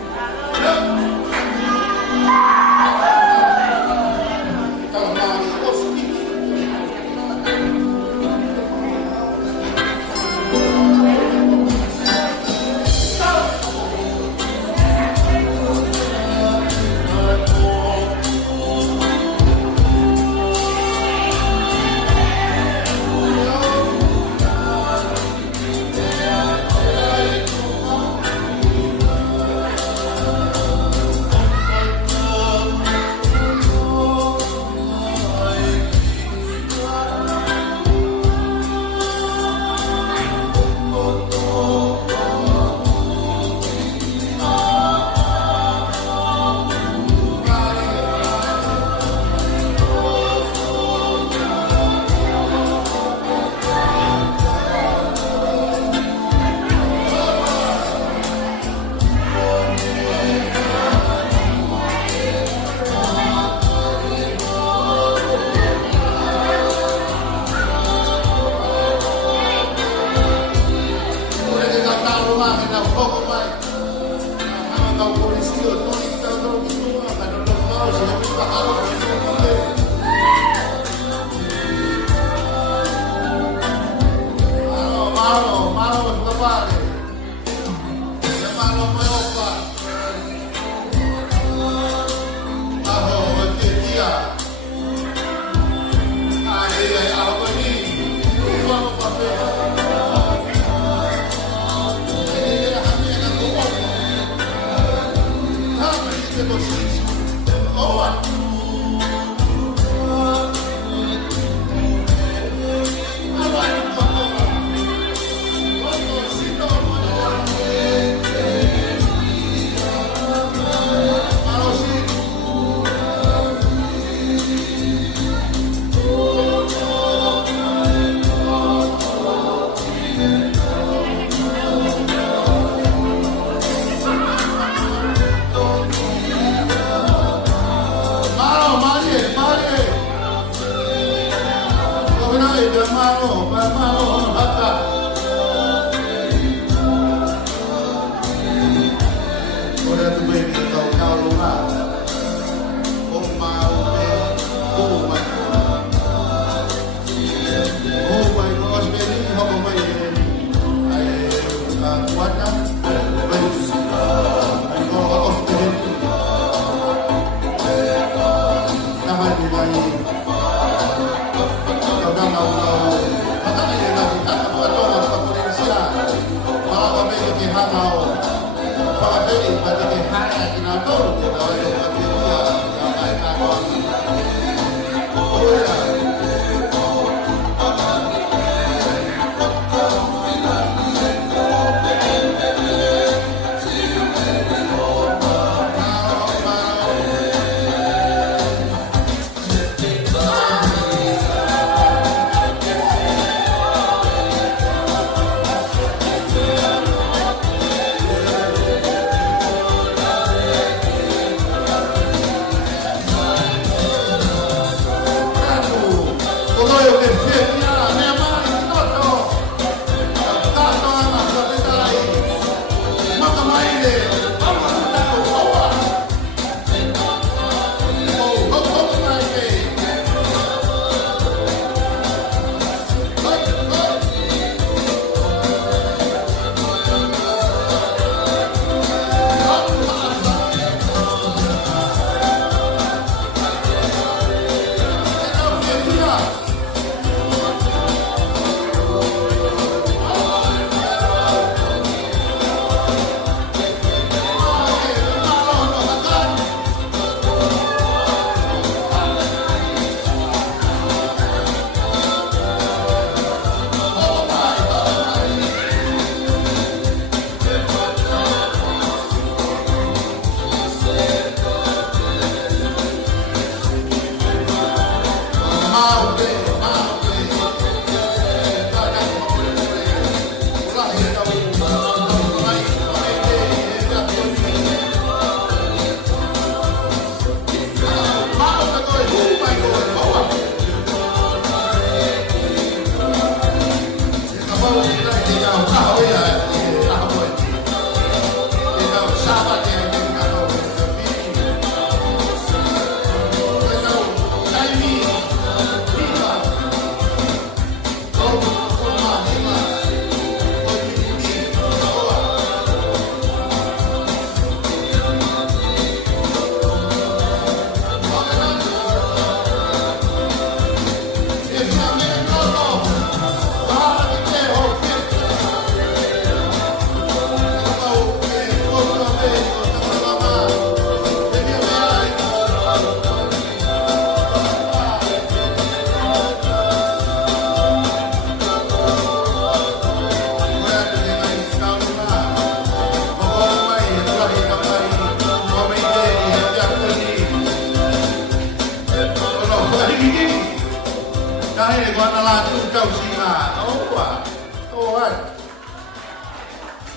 Guarda Latu, Tausinga,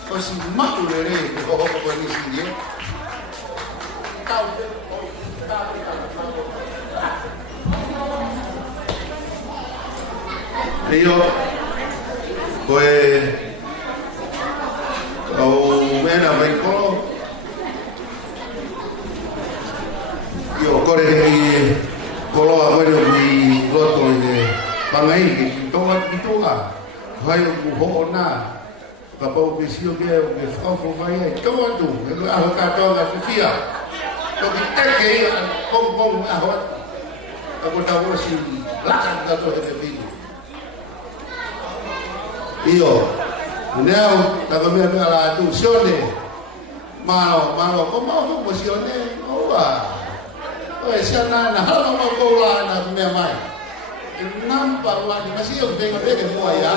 così maturerete dopo Penisini. E io poi Kau mena mai ko. Yo kore ni kolo ako ni loto ni bangai ni toa. Hai ku ho na. Kapau pisio ke fo vai toa tu. Aku kata la fia. Kau teke pom ahot. Aku tahu si lakan kata ni. Iyo. Neo takamia na Latu sione. Malo ko mau ko sione. Oa. Oi siana na hala mo ko la na me mai. Nampak wani masih yo dengan mua ya.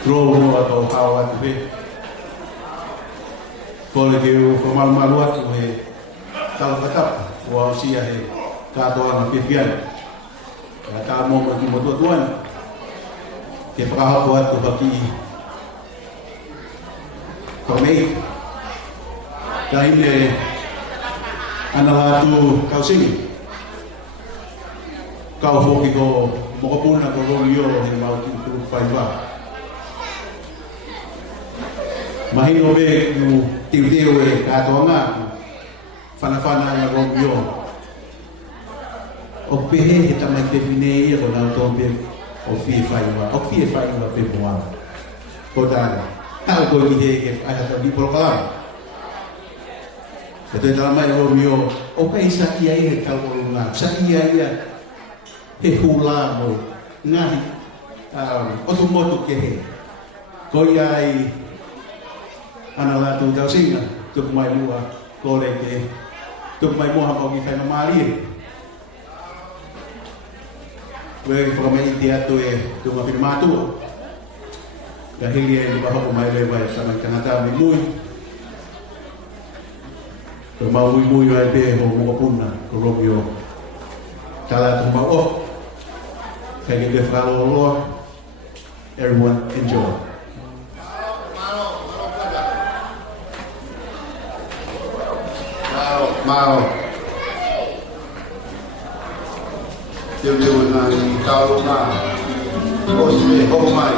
Draw atau kawan tu, kalau dia formal-maluat tu, kalau kata Oasis he, kata orang Fifian, kata mau bagi tuan, ke perah buat tu bagi komik, dah ini anak Latu Tausinga, kau hoki kau mau pun nak kau liyo ni mau tu faiba. Mahino be no tiu katonga fana na romio o pehe hita mai define ko na tombe o fi faiwa pe moa ko dala tal ko ni ke ada to di program itu dalam mai romio o kai sa ia e tal ko na sa ia he hula mo ngai o tu moto ke he ko ai anak Latu Tausinga tuk mai mua kolege tuk mai mua hamba ngi fena mali we from India to tuk ma firmatu dahil ye bahwa mai lewa sama kanata Moimoi to Moimoi ai be ho mo punna ko romio kala tu ma o kaya de fralo everyone enjoy. Mau dia nak kau nak kau sini kau mai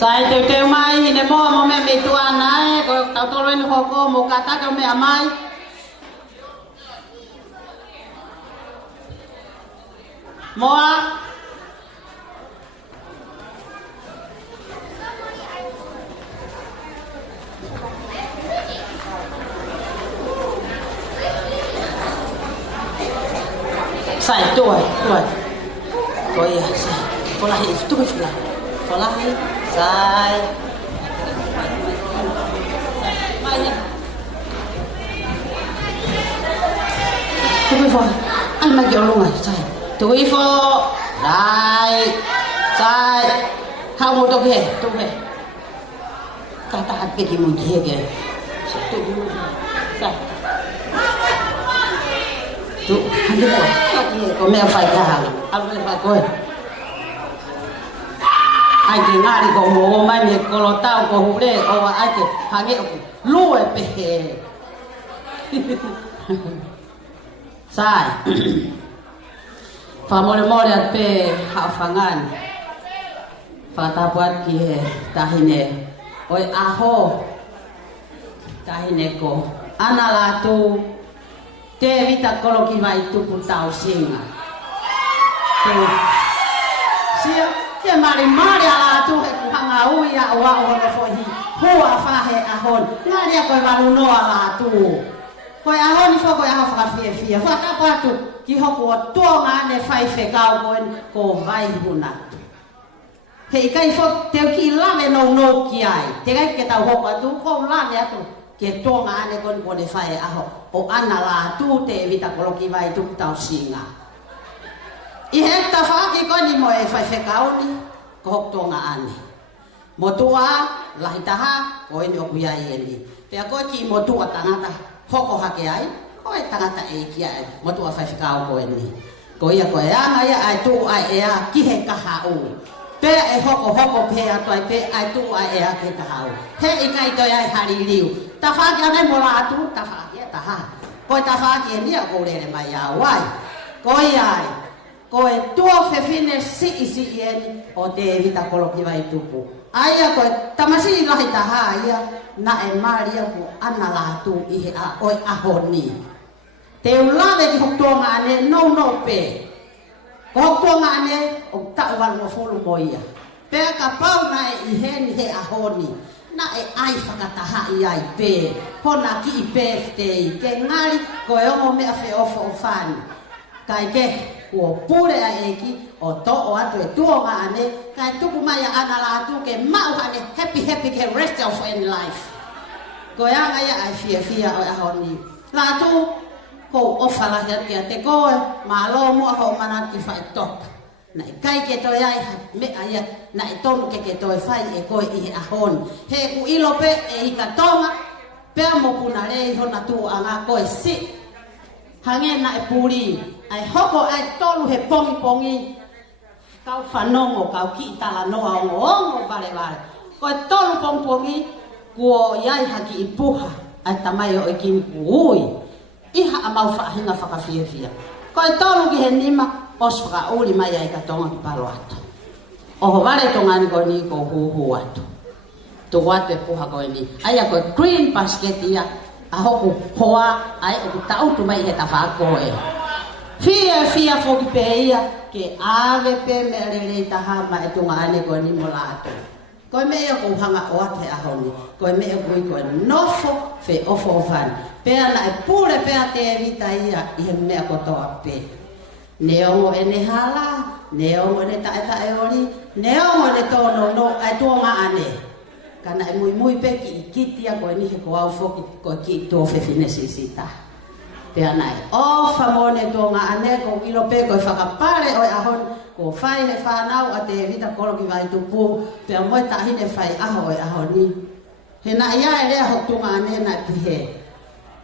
Sai te mai hine mo me me tuana ko ta tolo ni hoko mo kata ka me amai. Moa Sai tuai. Oh ya, sai. Pola itu pula. Pola sai. Banyak. Tunggu fo. Ai magi olonga sai. Tunggu fo. Dai. Sai. Kau mau toke. Kata hati ki mun ke. Tunggu. Sai. Tu, handi ko. Ko me fai ka. Al me fai ko. ai ke ngari ko mo mai me kolo tau ko hule o ai ke hange lue pehe sai famole mole pe hafangan fata buat ki tahine oi aho tahine ko ana Latu te vita kolo ki vai tupu Tausinga sia ke mari Latu he hanga uia wa o foi hua fa he ahon ngari ko valu no Latu ko ahon fo ko ahon fa fie fa ka patu ki hoko tonga ne fai fe kau ko vai huna he kai fo te ki lave no ki ai te kai ke tau hoko tu ko lave atu ke tonga ne ko ne fai aho o ana Latu te vita ko ki vai tu Tausinga i heta fa ki ko ni mo e fai fe kau ni ko tonga ane motua lahitaha ko ni o kuia ni pe ko ki motua tangata hoko hake ai ko e tangata e ki ai motua fai fe kau ko ni ko ia ko anga ia ai tu ai e a ki he ka ha o pe e hoko pe ato ai pe ai tu ai e a ke ka ha o he i kai to ai hari liu ta fa ki ane mo Latu ta fa ki ta ha ko ta fa ki ni a ko le mai ya wai ko ai ko e tuo fe fine si en o te vita kolo ki vai tupu aia ko tamasi lahi ta ha ia na e maria ko ana Latu i he a oi ahoni te ulave ki hoktonga ane no pe hoktonga ane o ta wal mo fulu moia pe ka pau na i he ahoni na e ai whakataha i ai pe hona ki i birthday ke ngari ko e ongo mea fe ofo o whani kai ke ko pure a eki o to o atu e tuonga ane kai tuku mai ana Latu ke mau ane happy ke rest of in life ko anga ia ai fia o ahoni Latu ko ofala ke te ko malo mo ho mana ki fai tok na kai ke to ai me ai na tonu ke to fai e ko i ahon he ku ilo pe e i katonga pe mo kuna le hona tu anga ko si hange na e puri ai hoko ai tolu he pongi kau whanongo kau ki tala noa ongo vale ko tolu pongi kuo iai haki i puha ai tamai o i kimi kuui iha amau whaahinga whakawhiawhia ko tolu ki he nima os whakauli mai ai katonga ki palo ato oho vale tongani ko ni ko huhu atu tu wate puha ko ni ai ko green basket ia a hoku hoa ai o tautu mai he tawhakoe Fia foki pe ia ke ave pe me rele taha ma e tunga ane ko ni mo Latu ko me e ko hanga o ate ahoni ko me e ko nofo fe ofo fan pe ana e pure pe ate vita ia i he me ko to pe ne o ene hala ne o ne ta e ori ne o ne to no ai tunga ane kana e Moimoi pe ki kitia ko ni he ko au foki ko ki to fe finesisita te anai o famone tonga ane ko ilo pe ko whakapare o ahon ko whai he whanau a te vita kolo ki vai tupu te moi tahine whai aho o ahoni he na ia e rea hotunga ane na pihe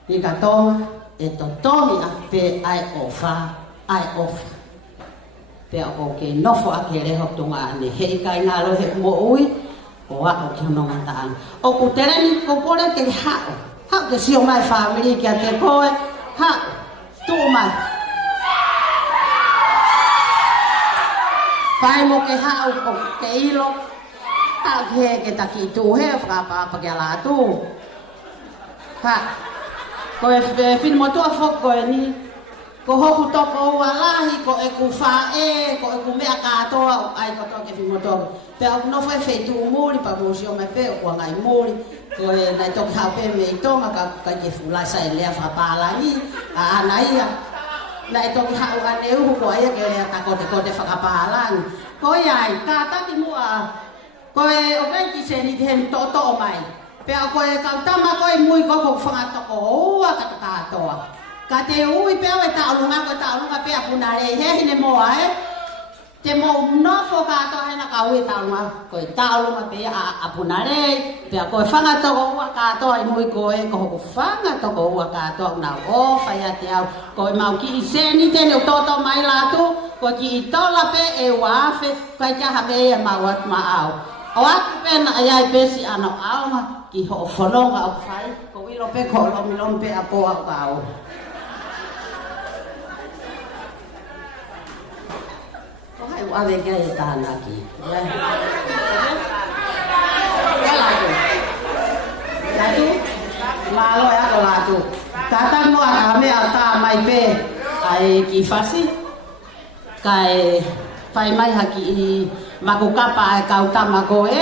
ni ka tonga e to tongi a pe ai ofa ai ofa pe o ke nofo a ke rea hotunga ane he i kai ngalo he mo ui o a o ki hononga taan o ku tereni ko kore ke hao ke sio mai family ki a te koe ha tu mai pai mo ke ha o ke ilo ha ke taki tu he pa ke Latu ha ko e filmo to fo ko ni ko hoku to ko walahi ko e ku fa ko e ku me ka to ai ko to ke filmo to pe no foi feito muri pa mo sio me pe ko ngai muri ko na to ka pe me to ka ke fula sai le fa Paula ni ana ia na to ka wa ne u ko ia ke le ta ko te fa Paula ko ia ka ta ki mo ko e o pe ki se ni den to mai pe ko e ka ta ma ko e mui ko fa to ko wa ka to ka te ui pe o ta lunga pe apuna le he ne mo ai te mo nofo katoa hena kaui taunga koe taulunga pe a punare pe koe whanga toko ua katoa i mui koe ko whanga toko ua katoa na o whaia te au koe mau ki i seni tene o toto mai latu koe ki i tola pe e wafe kai kaha pe e mauat ma au o atu pena ai pesi ano aunga ki ho whanonga au whai ko wilo pe ko lomilom pe a poa kau ai ave que aí tá aqui. Latu, malo ya ko latu. Kata mo ame ata mai pe ai ki fasi. Kai fai mai haki makukapa ai kauta makoe.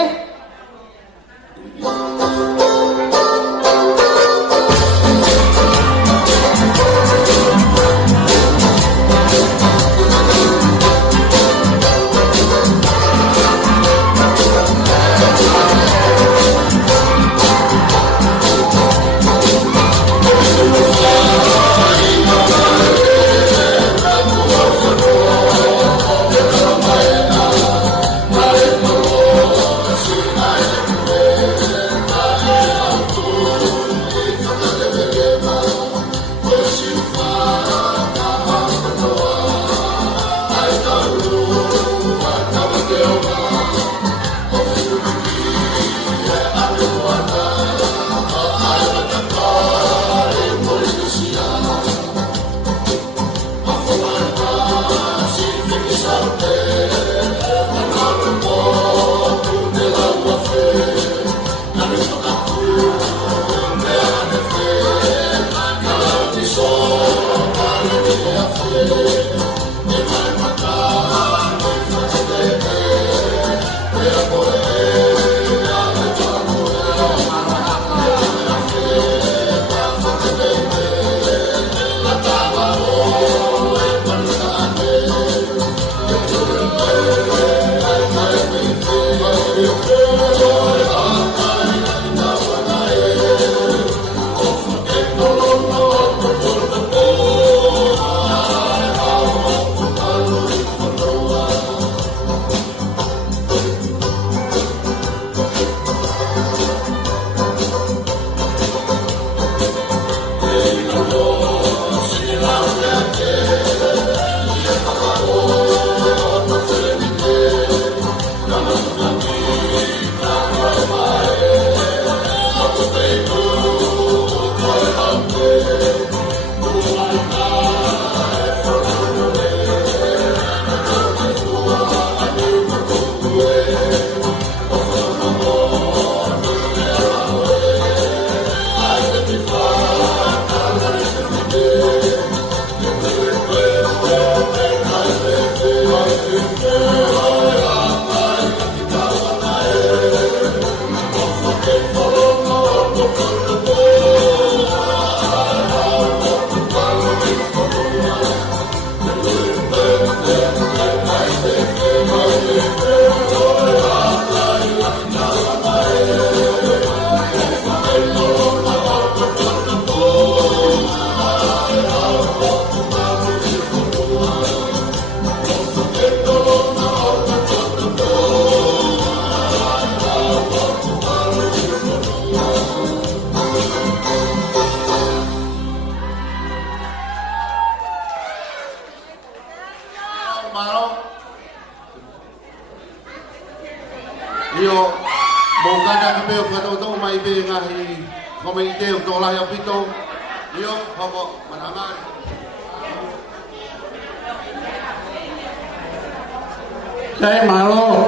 Saya malu,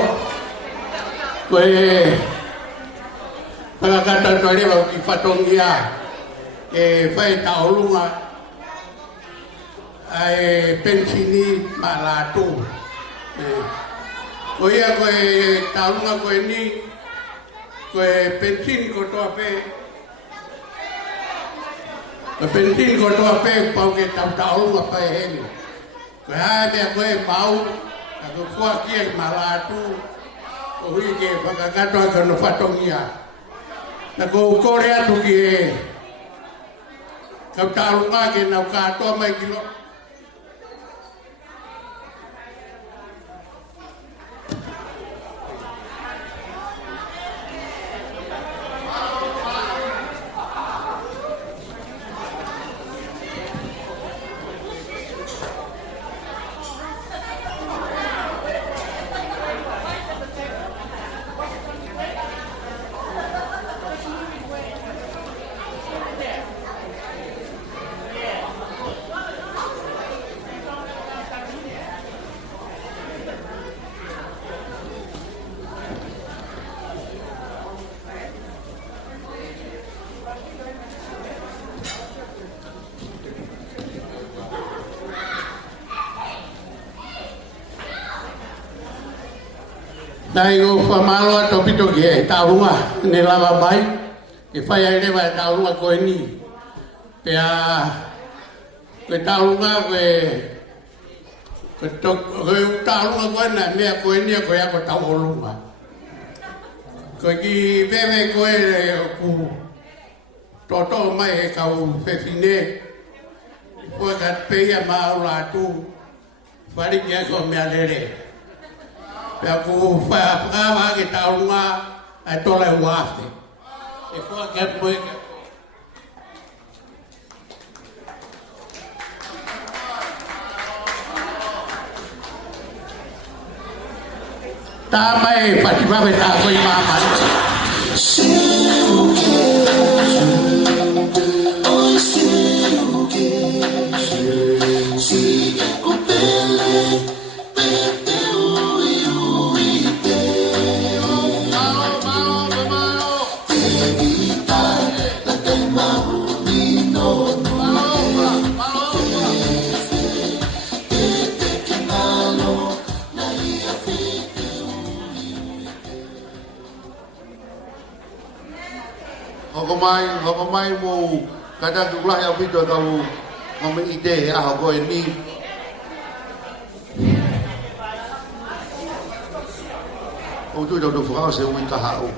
kue pengangkatan soalnya mau kipatong dia, fai Tausinga, Penisini Latu, kue ya kue Tausinga kue ini, kue Penisini koto apa, Penisini koto apa, pau ke Tausinga apa ini, kue ada kue mau aku kuat kiai Latu, hui ke pengangkatan kono fatong dia. Aku Korea tu ke, kau tahu lagi nak kata mai kilo. Dai o whamalo ato pito ki e Taurunga, ne lava mai, e whai ai rewa e Taurunga koe ni. Pea, koe Taurunga koe Taurunga koe na mea koe ni a koe ako Taurunga. Koe ki wewe koe ku toto mai e kau whewhine, koe ka peia maa o Latu, whari ki ako mea lere. Pea ku whaapakawa ke Taurunga ai tola e Oasis. E koe ke poe ke. Tā mai patimawe tā koe māmari. Hoko mai mo kada kulah ya pito tau ngome ide ya hoko ini. O tu do France o ita hao.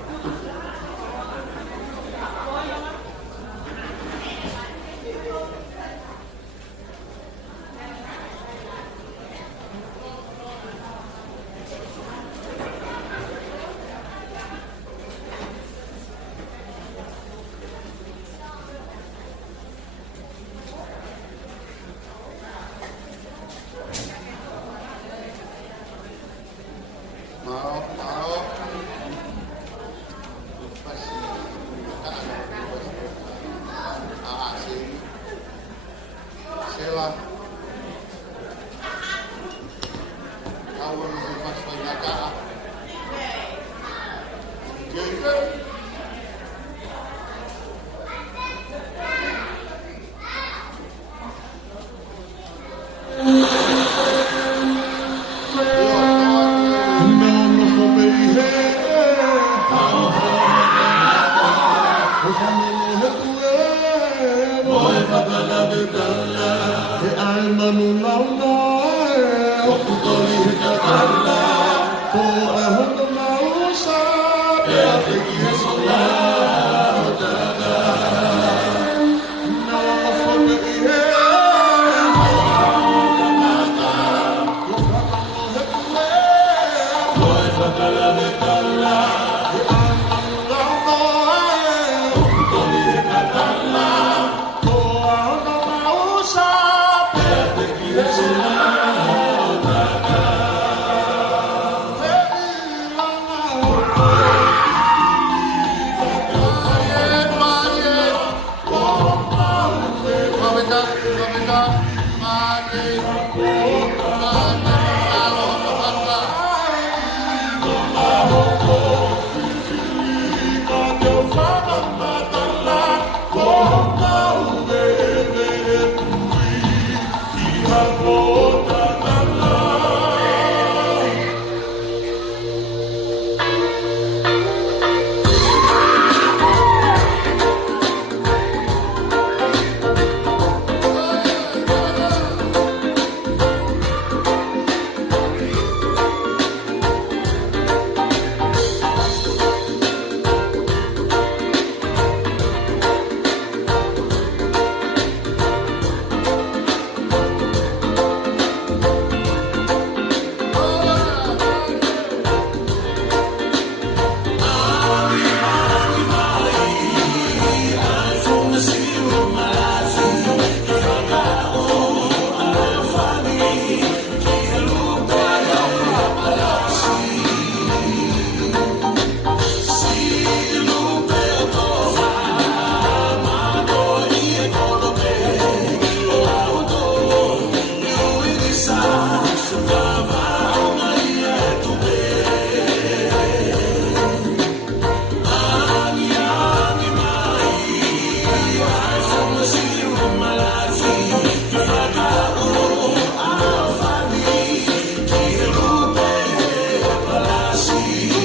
See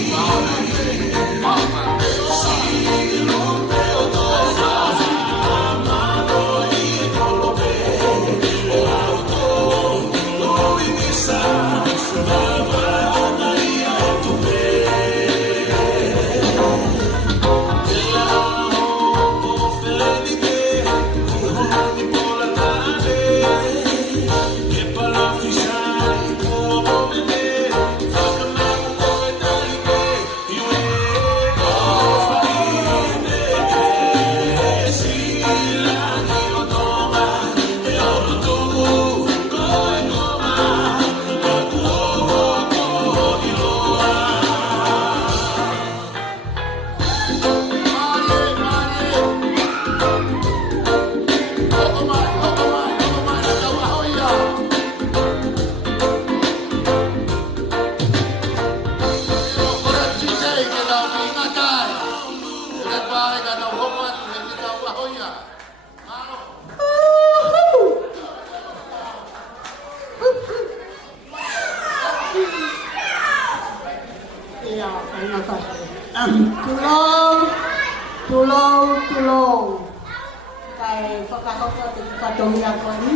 whakahoko te whatongia koni.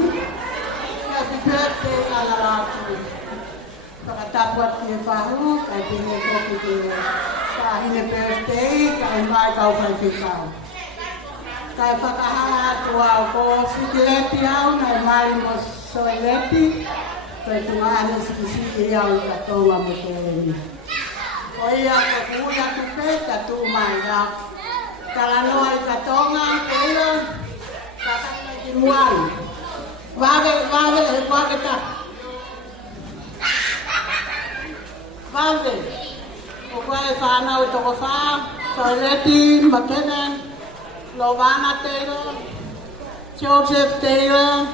Happy birthday, ala Latu. Whakatapua ki e whahu, kai pene koki te kahine birthday, kai mai kau whaiwhikau. Kai whakahala atu au ko sikileti au, nai mai mo soileti, kai tunga ane sikisiki au i katonga mo te eni. Oia ko kuya tupe, ka tu mai ra. Kalanoa i katonga, keira, kakaka ki muari. Vave e vave ta. Vave. O kwae whanau i toko wha, Soileti, Makenen, Lovana Taylor, Joseph Taylor,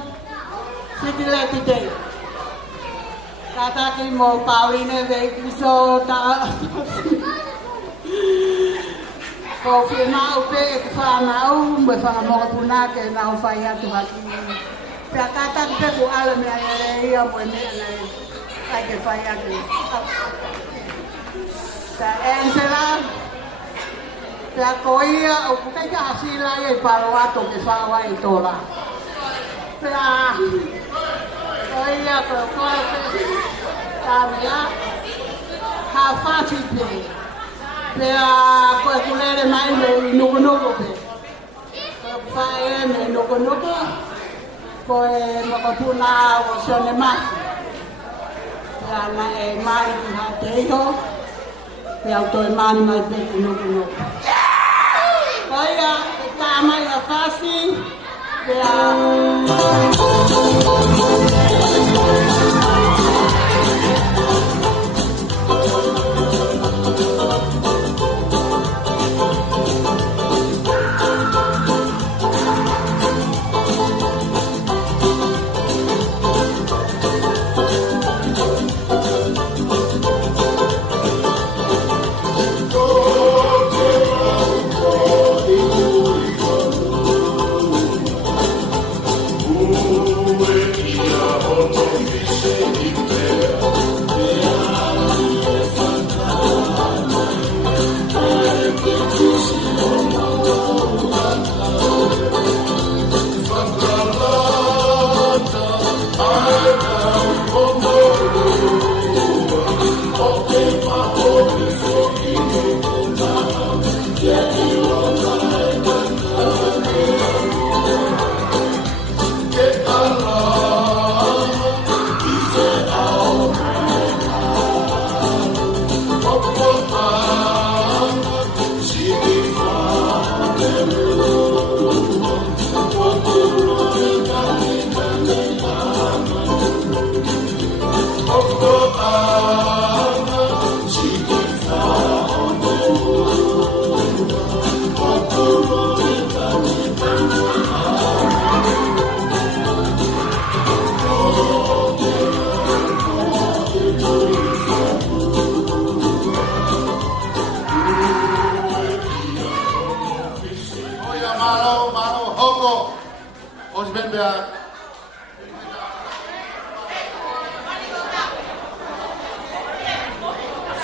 Sikileti Taylor. Kataki mo Pauline Veikiso ta. Ko whimau pe e te whanau, me whangamoka puna ke nau whai atu haki. Pea kataki pe ku ala mea ere ia mo e mea nei, kai ke whai atu. Ta Angela, pea ko ia o kukai ka hasila ia i paro ato ke whawa i tola. Pea, ko ia ko koe pe, ta mea, ha whati pe. Pea koe kulere mai me nuku pe. Koe whae me nuku. Koe makapuna o sione maki. Pea na e mai ki ha teiho. Pea au toi mani mai pe ki nuku. Koe ia e tāmai a whasi. Pea...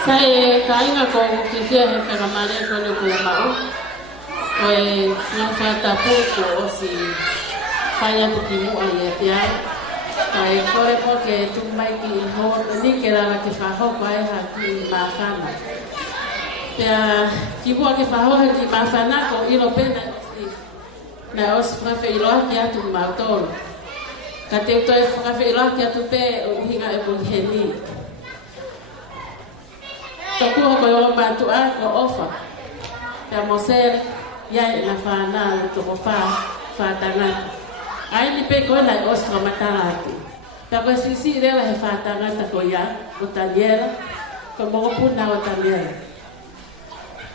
Sai kainga ko kisia he whakamare ko ne kua mau. Koe ngā whatapu ko o si whaia te ki mua i e te ai. Kai kore po ke tumai ki i hōna ni ke rara ke whahoko ai ha ki māwhana. Pea ki mua ke whahoha ki māwhana ko ilo pena si na osi whawhi iloa ki atu mautoro. Ka te utoi whawhi iloa ki atu pe o hinga e mui he ni. Tokua koe o mātua ko ofa. Pea mosere, iai na whanau toko whātangata. Ai ni pe koe nai ostra matarati. Pea koe sisi rewa he whātangata ko ia, o taniera, ko mokopuna o taniera.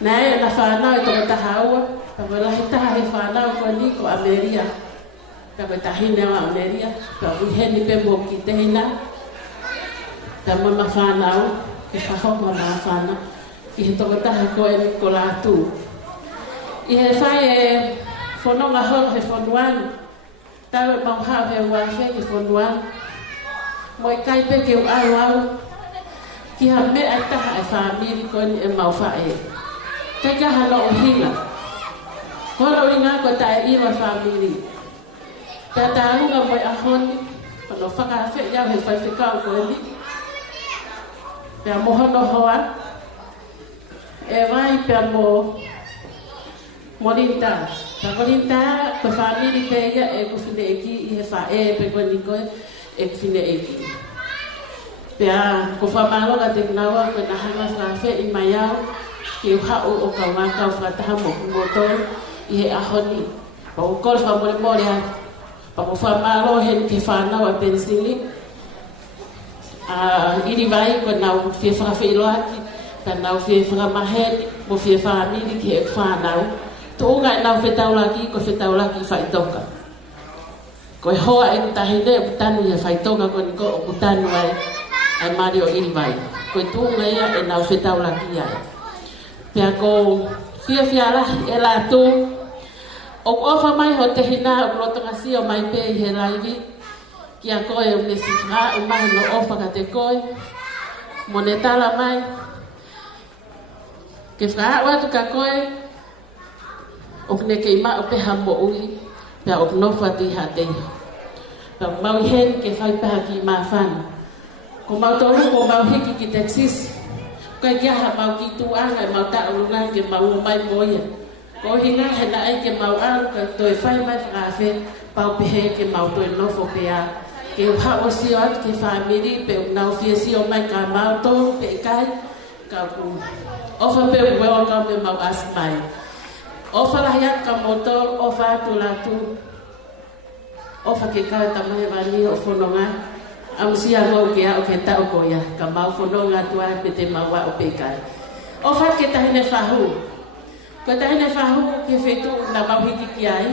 Nai na whanau toko tahaua, pea koe lahi taha he whanau ko ni ko Ameria. Pea koe tahine wa Ameria, pea uheni pe mo ki tehina. Pea mo ma whanau, ki whahoma nā whana, ki he tokataha koe ni ko Latu. I he whai e whanonga horo he whanuanu, tau e mauhau he uawhe ki whanuanu. Mo i kai pe ke u au, ki ha mea taha e whamiri koe ni e mauwhae. Kai ka hano o hila. Horo ri ngā ko tae iwa whamiri. Tataru nga mai ahon pano whakafe ia he whaiwhikau ko ni. Pea mohono hoa e vai pea mo morinta. Ta morinta ko whamiri pe ia e kufine eki I he whae pe ko ni koe e kufine eki. Pea ko whamaloga te nawa ko na hanga whakafe I mai au ki uhau o ka waka o whataha mo kumotor I he ahoni. Pa o kol whamore more ai. Pa mo whamalo hen ke whanau a Penisini. Iri vai ko nau fie whakawhi loaki. Ka nau fie whakamaheri mo fie whamiri ki he whanau. Tō ngai nau whetaulaki ko whetaulaki whaitoka. Ko e hoa e kutahine o kutanu he whaitoka ko ni ko o kutanu ai. Ai mari o iri vai. Ko e tū ngai e nau whetaulaki ai. Pea ko fie alahi e Latu. O ofa mai ho te hina o klotonga si o mai pe I he laivi. Kia koe o me sifra o mai no ofa ka te koe. Mo ne tala mai. Ke wha watu ka koe. O kne ke ima o pe hamo ui. Pea o knofa ti ha te. Pea mau hen ke whai peha ki ma whana. Ko mau tolu ko mau hiki ki Texas. Ko e kia ha mau ki tuanga e mau ta urunga ke mau mai moia. Ko hinga he na ai ke mau aru ka toi whai mai whakafe pau pehe ke mau toi nofo pea. Ke uha o sio atu ke whamiri pe u nau fia sio mai ka mau tō pe kai. Ka ku ofa pe u wewa kau me mau asmai. Ofa lahiat ka motor, ofa atu Latu. Ofa ke kau tamahe wani o whanonga. Amusia ngau ke au ke tau koia. Ka mau whanonga tua pe te maua o pe kai. Ofa ke tahine whahu. Ko tahine whahu ke whetu na mauhiki ki ai.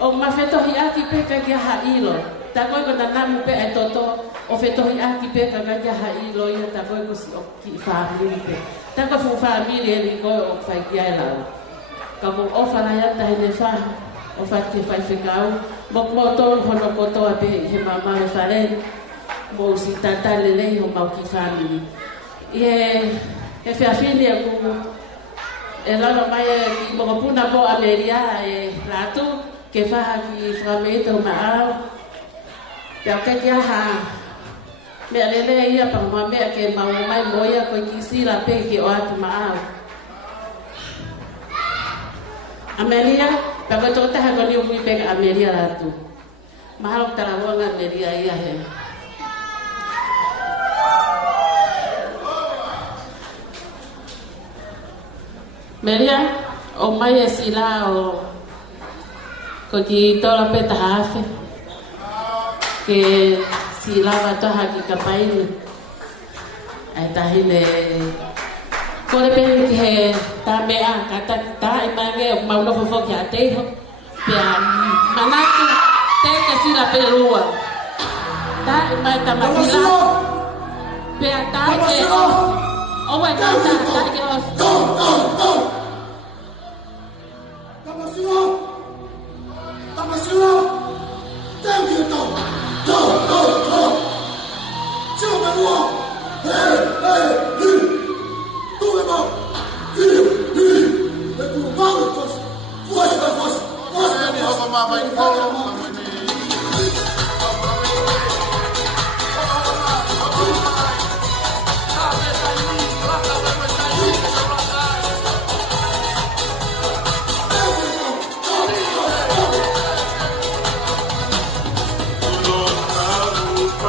O mawhetohi aki pe ka kia hailo. Ta koe ko na namu pe e toto. O whetohi aki pe ka kia hailo ia ta koe ko si o ki whamiri pe. Ta ko fu whamiri e ni koe o whai ki ai lau. Ka mo ofa la ia tahine whahu. O whai ke whai whikau. Mok mo tolu hono kotoa pe he mama e wharen. Mo si tatale lei ho mau ki whamiri. E whiawhini a kumu. E lalo mai ki mokopuna po Ameria e Latu ke whaha ki whameito maau. Pea ke kia ha mea lele ia pangma mea ke mau mai moia koe ki sila pe ki o atu maau. Ameria, pea koe tō taha koni o mui peka Ameria Latu. Mahalok tarawanga Ameria ia he. Meria, o mai e sila o ko ki tola peta hafe. Ke sila watoha ki kapaini. Ai tahine kore pe ki he ta mea kata ta imange o mauna fofo ki ateho. Pea manaki te ke sila pe rua. Ta imai tamasila. Pea ta ke o wai ta ke os. Tamasila, thank you, Tau. Siapa semua? Tu memang, aku mau puas. Ini apa mama itu?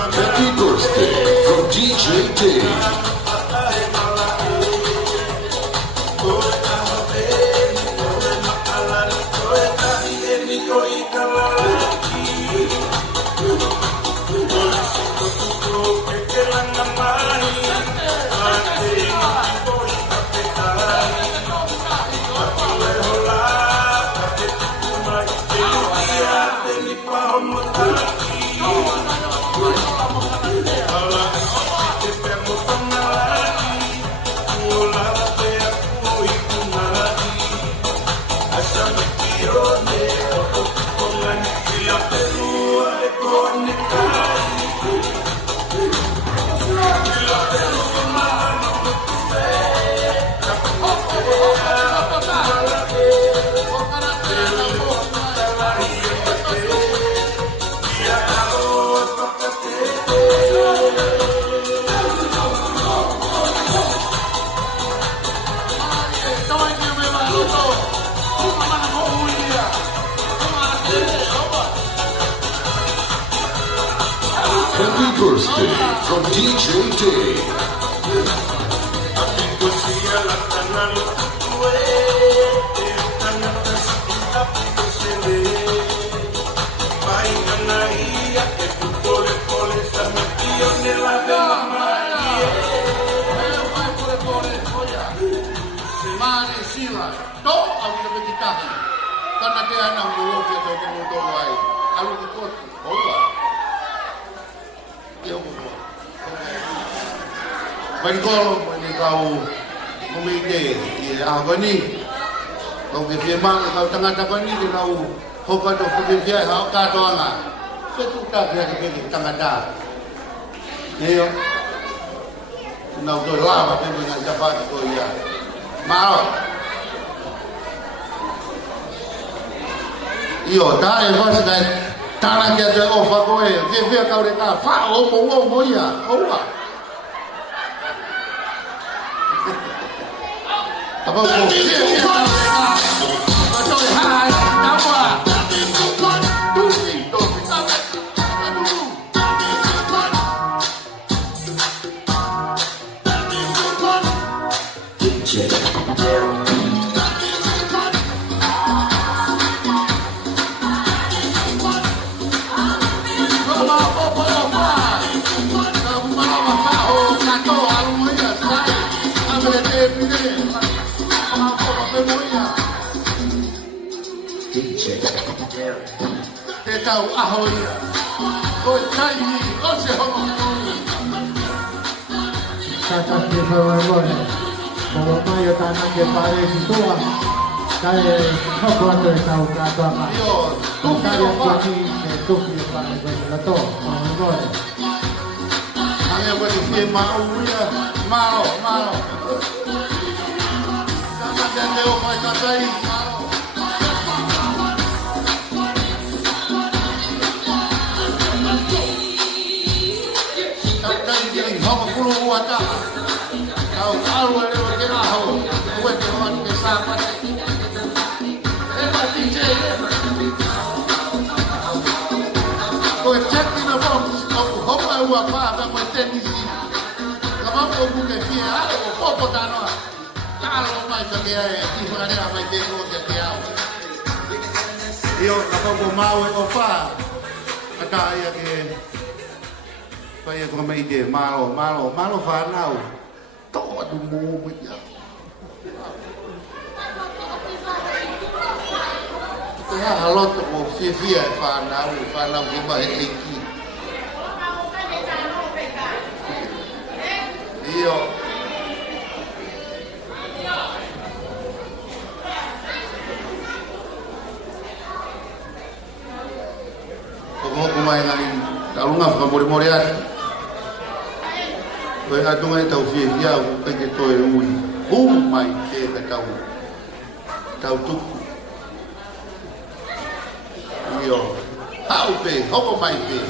Happy birthday from DJ Dave. Happy birthday from DJ Dave. Mane sila, to au kita betikahi. Karena dia anak dulu dia tahu kemudian lain. Alu ikut, Paula. Dia bukan. Bengkol menikau memilih dia apa ni? Kau kefirman kau tengah dapat ni dia tahu. Kau kata kefirman kau kata apa? Setudah dia kefirman tengah dah. Ni yo. Nak tu lah apa dengan dapat kau ya. Mau. Iyo, dah lepas dah tanah kita offer kau dia kau dah faham mau ya, oh. Apa kau dia kau hai, apa? Dia tahu ahoy, kau cari, kau sehong. Kata dia Moimoi, Moimoi yo tanah dia pare tua, saya kau kuat tahu kata apa. Saya kini tu dia pare Latu, Moimoi. Hanya berdiri mau ya, mau. Sama dia offer kata ini mau. Kau perlu buat apa? Kau tahu ada bagaimana kau buat jalan bersama. Lepas DJ, kau cek di bawah, kau tahu apa dengan Penisini. Kau bukan dia, kau potano. Kalau macam dia, dia ada apa dia dia. Iyo, kau mau apa? Kata ayah ke. Saya kau main dia malu fanau, tak ada mau macam. Ya kalau tu mau via fanau kita lagi. Iyo. Kau main lagi, kalau ngaf kau boleh moriat. Kau ada tungai Tausinga, kau kita ui, mai ke tahu tu. Iyo, tahu pe, kau mai pe.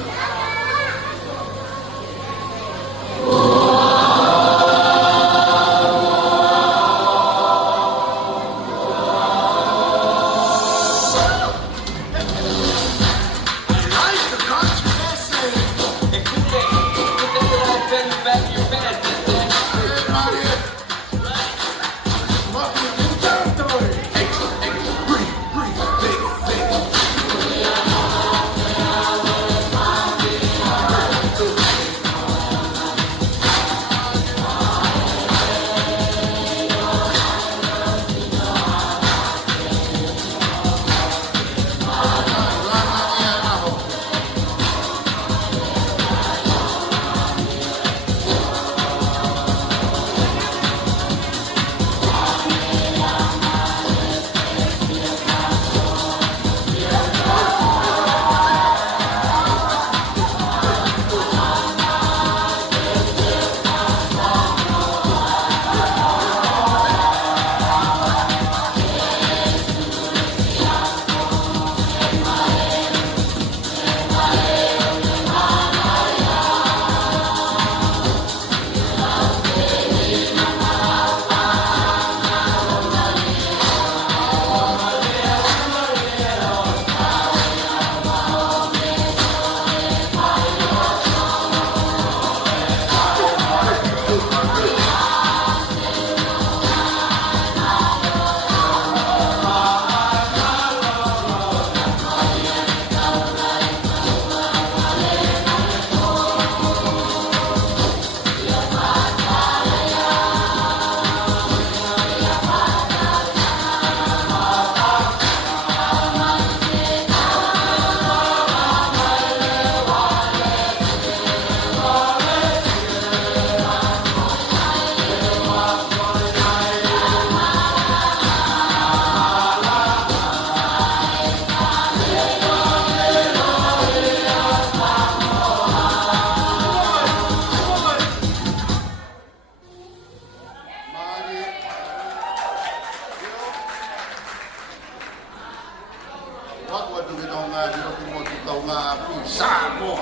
di ko mo tau nga pisa mo.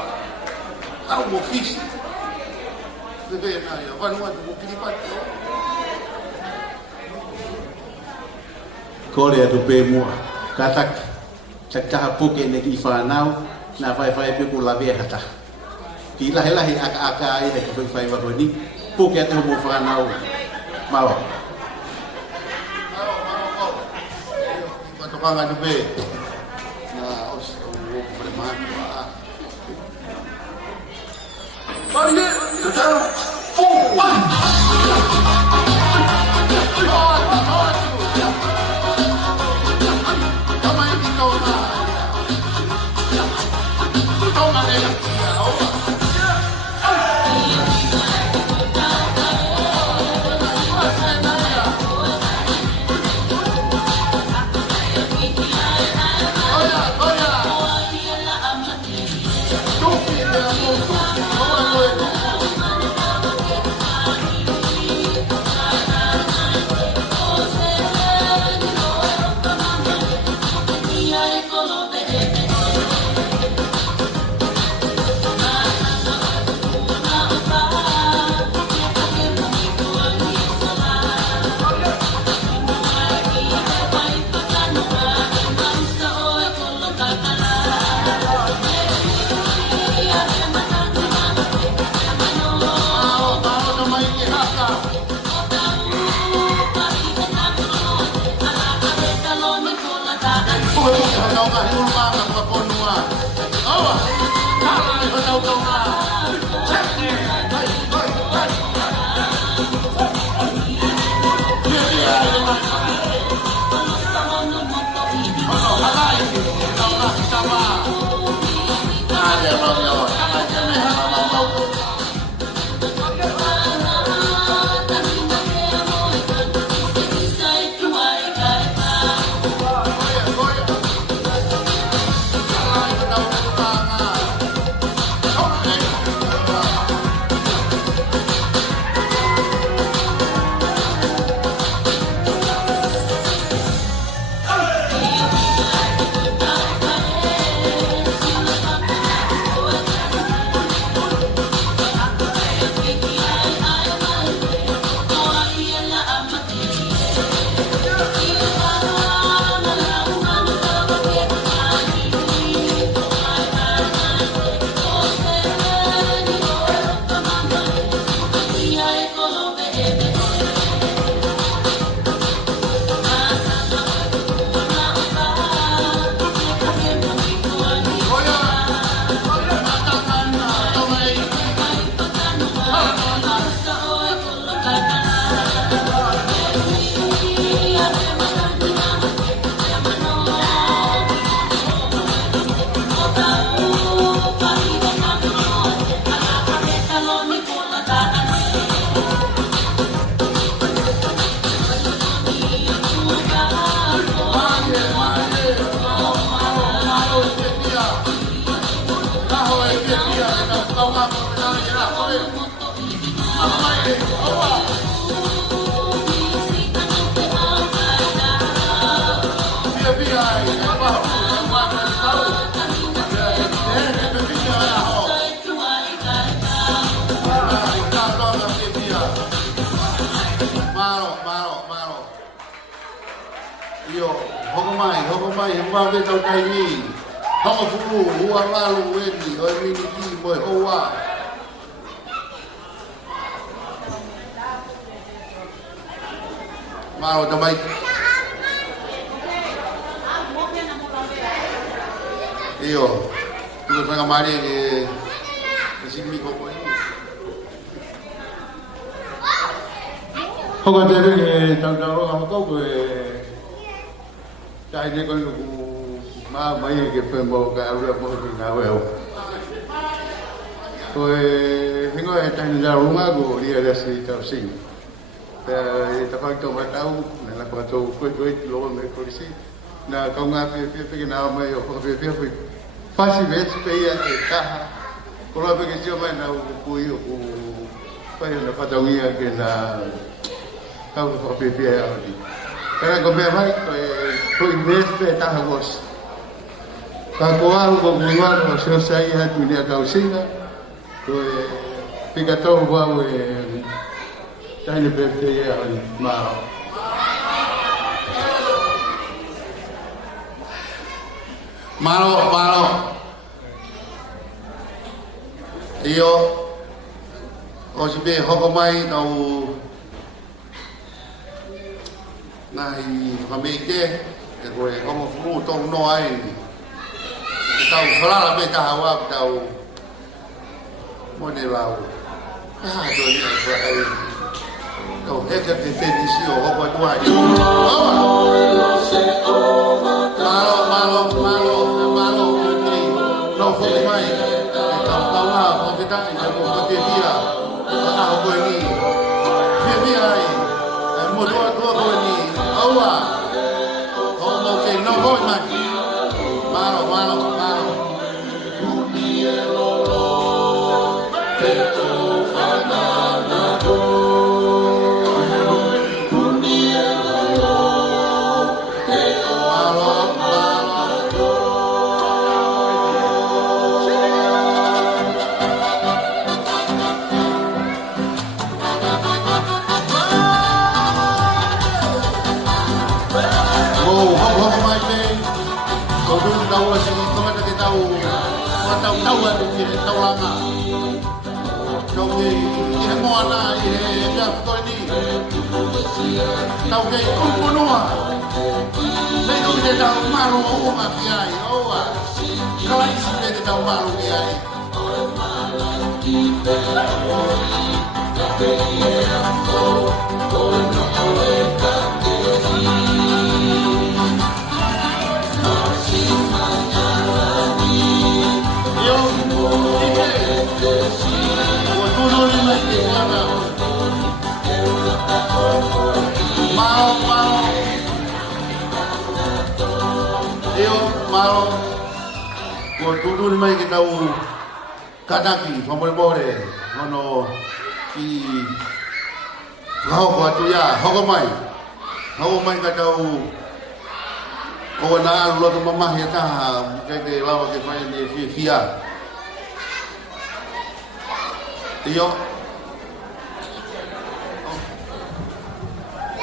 Tau mo kisi. Deve na ya, vai no do kilipat. Korea tu pe mo katak cakap puke ne ki fanau na fai pe ku la be hata. Ki la aka ai ne ko fai wa ni puke te mo fanau. Mau. Kau kan ada be. Nah, os berman. Balik, kita forward. Come on, kita orang. Kita orang ni. Hokomai, hamba be tau kai ni. Hama fuku, hua lalu weni, oi mini ki moi hoa. Mau tamai. Iyo, tu ka mari ke sini ko ko. Hoga tere ke tau ha ko ko kai ne ko ma mai ke pembo ka ura mo ki na weo. Ko hingo e tan ja runga go ria da si Tausinga. Ta fa to ma tau na la ko to ko lo me ko si na ka nga pe na mai o ko pe fasi vet pe ya ta ko lo pe ke si mai na ku yo ku pa na fa ta ngia ke na ka ko pe ya di. Pero ko me mai ko investe ta hagos. Kakuang Boguan o siya sa iya dunia Tausinga. Koe pigatong wau tiny birthday on Mao. Malo. Iyo o si be hokomai tau nai fameke koe komo fu tong no ai. Tau fala be ta hawa tau mone lau. Ah do ni ai. Tau heke te Penisini o ko tua. Malo. No foi mai. Tau Paula, o que tá em o que dia. Ah, o ni. Dia ai. Mo do ni. Aua. O que no foi mai. Malo. Tau langa. Tau ke moana ia koi ni. Tau ke kumpunua. Sei tu te tau maru o ma piai oa. Kalai su te tau maru piai. Malo. Ko tudu ni mai ke tau kadaki Moimoi ono ki lau atu ya hokomai ka tau ko na lo to mama ya ta ke lau ke fai ni fia yo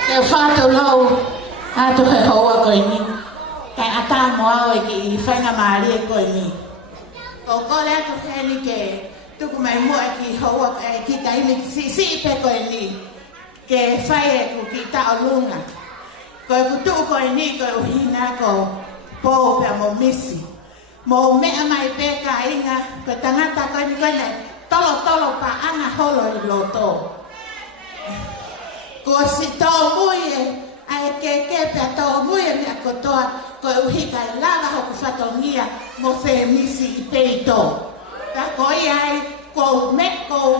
Te whātau lau atu he hoa koe ni. Kai ata moa oe ki I whainga maari e koe ni. Ko kore atu he ni ke tuku mai mua ki hoa ki ka imi si pe koe ni. Ke whai e ku ki tao lunga. Koe ku tuu koe ni koe uhina ko pō pia mo misi. Mo mea mai pe ka inga koe tangata koe ni koe nei tolo pa anga holo I loto. Ko si tō mui e ai ke pia tō mui e mea kotoa ko uhika I lava hoku whatongia mo Themisi I peito. Ta ko I ai ko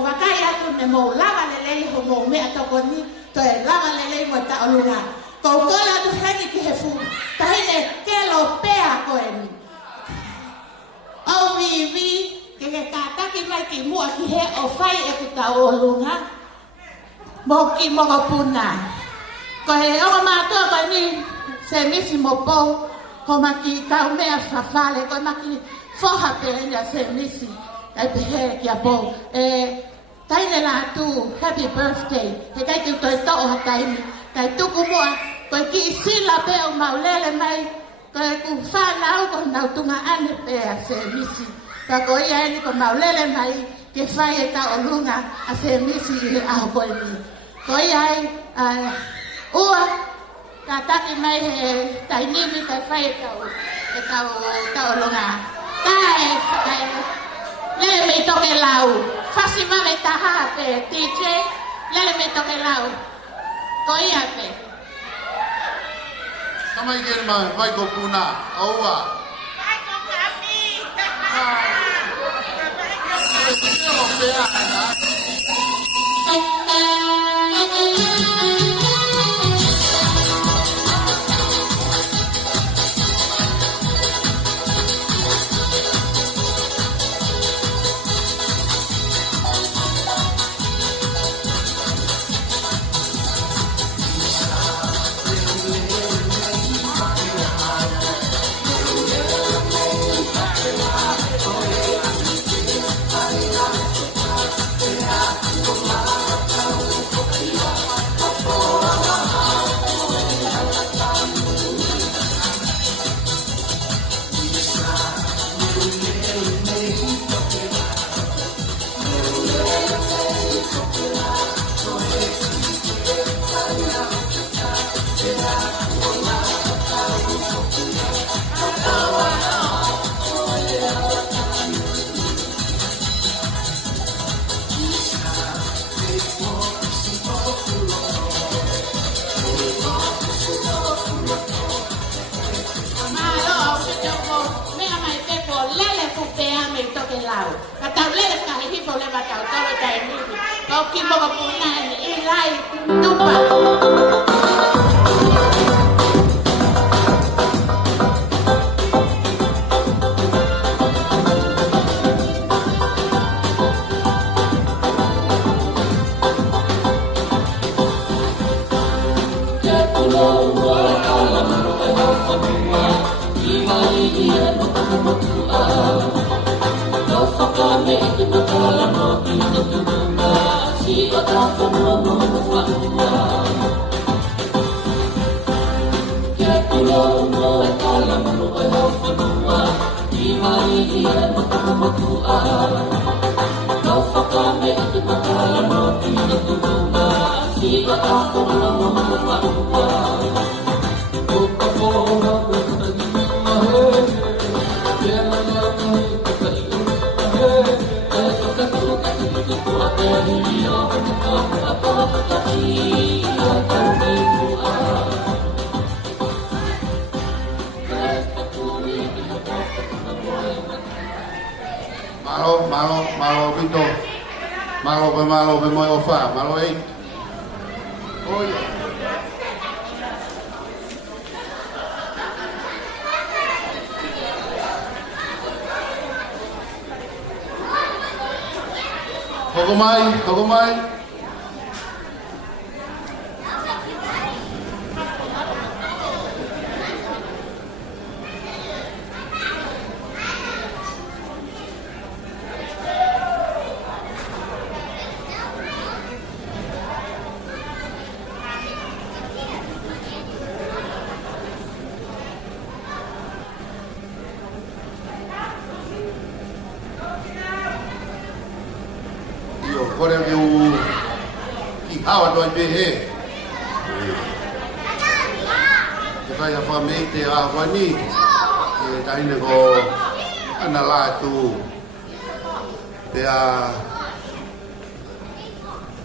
wakai atu me mo lava lelei ho mo mea toko ni to e lava lelei mo ta olunga. Ko kola atu heni ki he fu ta hine kelo pea ko e ni. Au vivi ke kataki mai ki mua ki he o whai e ku ta olunga. Moki moga puna. Ko he o mātua ko ni Themisi mo pou. Ko maki tau mea whawhale. Ko maki whoha pehenga Themisi. Kai pehe ki a pou. Taine Latu, happy birthday. He kai ki toi to'o ha taini. Kai tuku mua. Ko ki sila peo maulele mai. Ko ku whanau ko nau tunga ane pea Themisi. Ka ko ia ni ko maulele mai. Ke whai e ta o lunga a Themisi I aho koe ni. Ko ia ua ka taki mai he tainimi ka whai e ta o lunga. Kai lele me toke lau. Whasi mame taha pe DJ. Lele me toke lau. Ko ia pe. Kamai kere mai vai ko puna. Aua. Vai ko kami. lau. Ka tau lele ka hi fo le ba tau tau tai ni. Ka ki mo ka puna ni I lai tupa. Malo Vito, malo Moimoi ofa, malo ei. Oi. Hogo mai. Kore viu ki hawa doi behe. Te kai a whamei te a wani. E taine ko ana Latu. Te a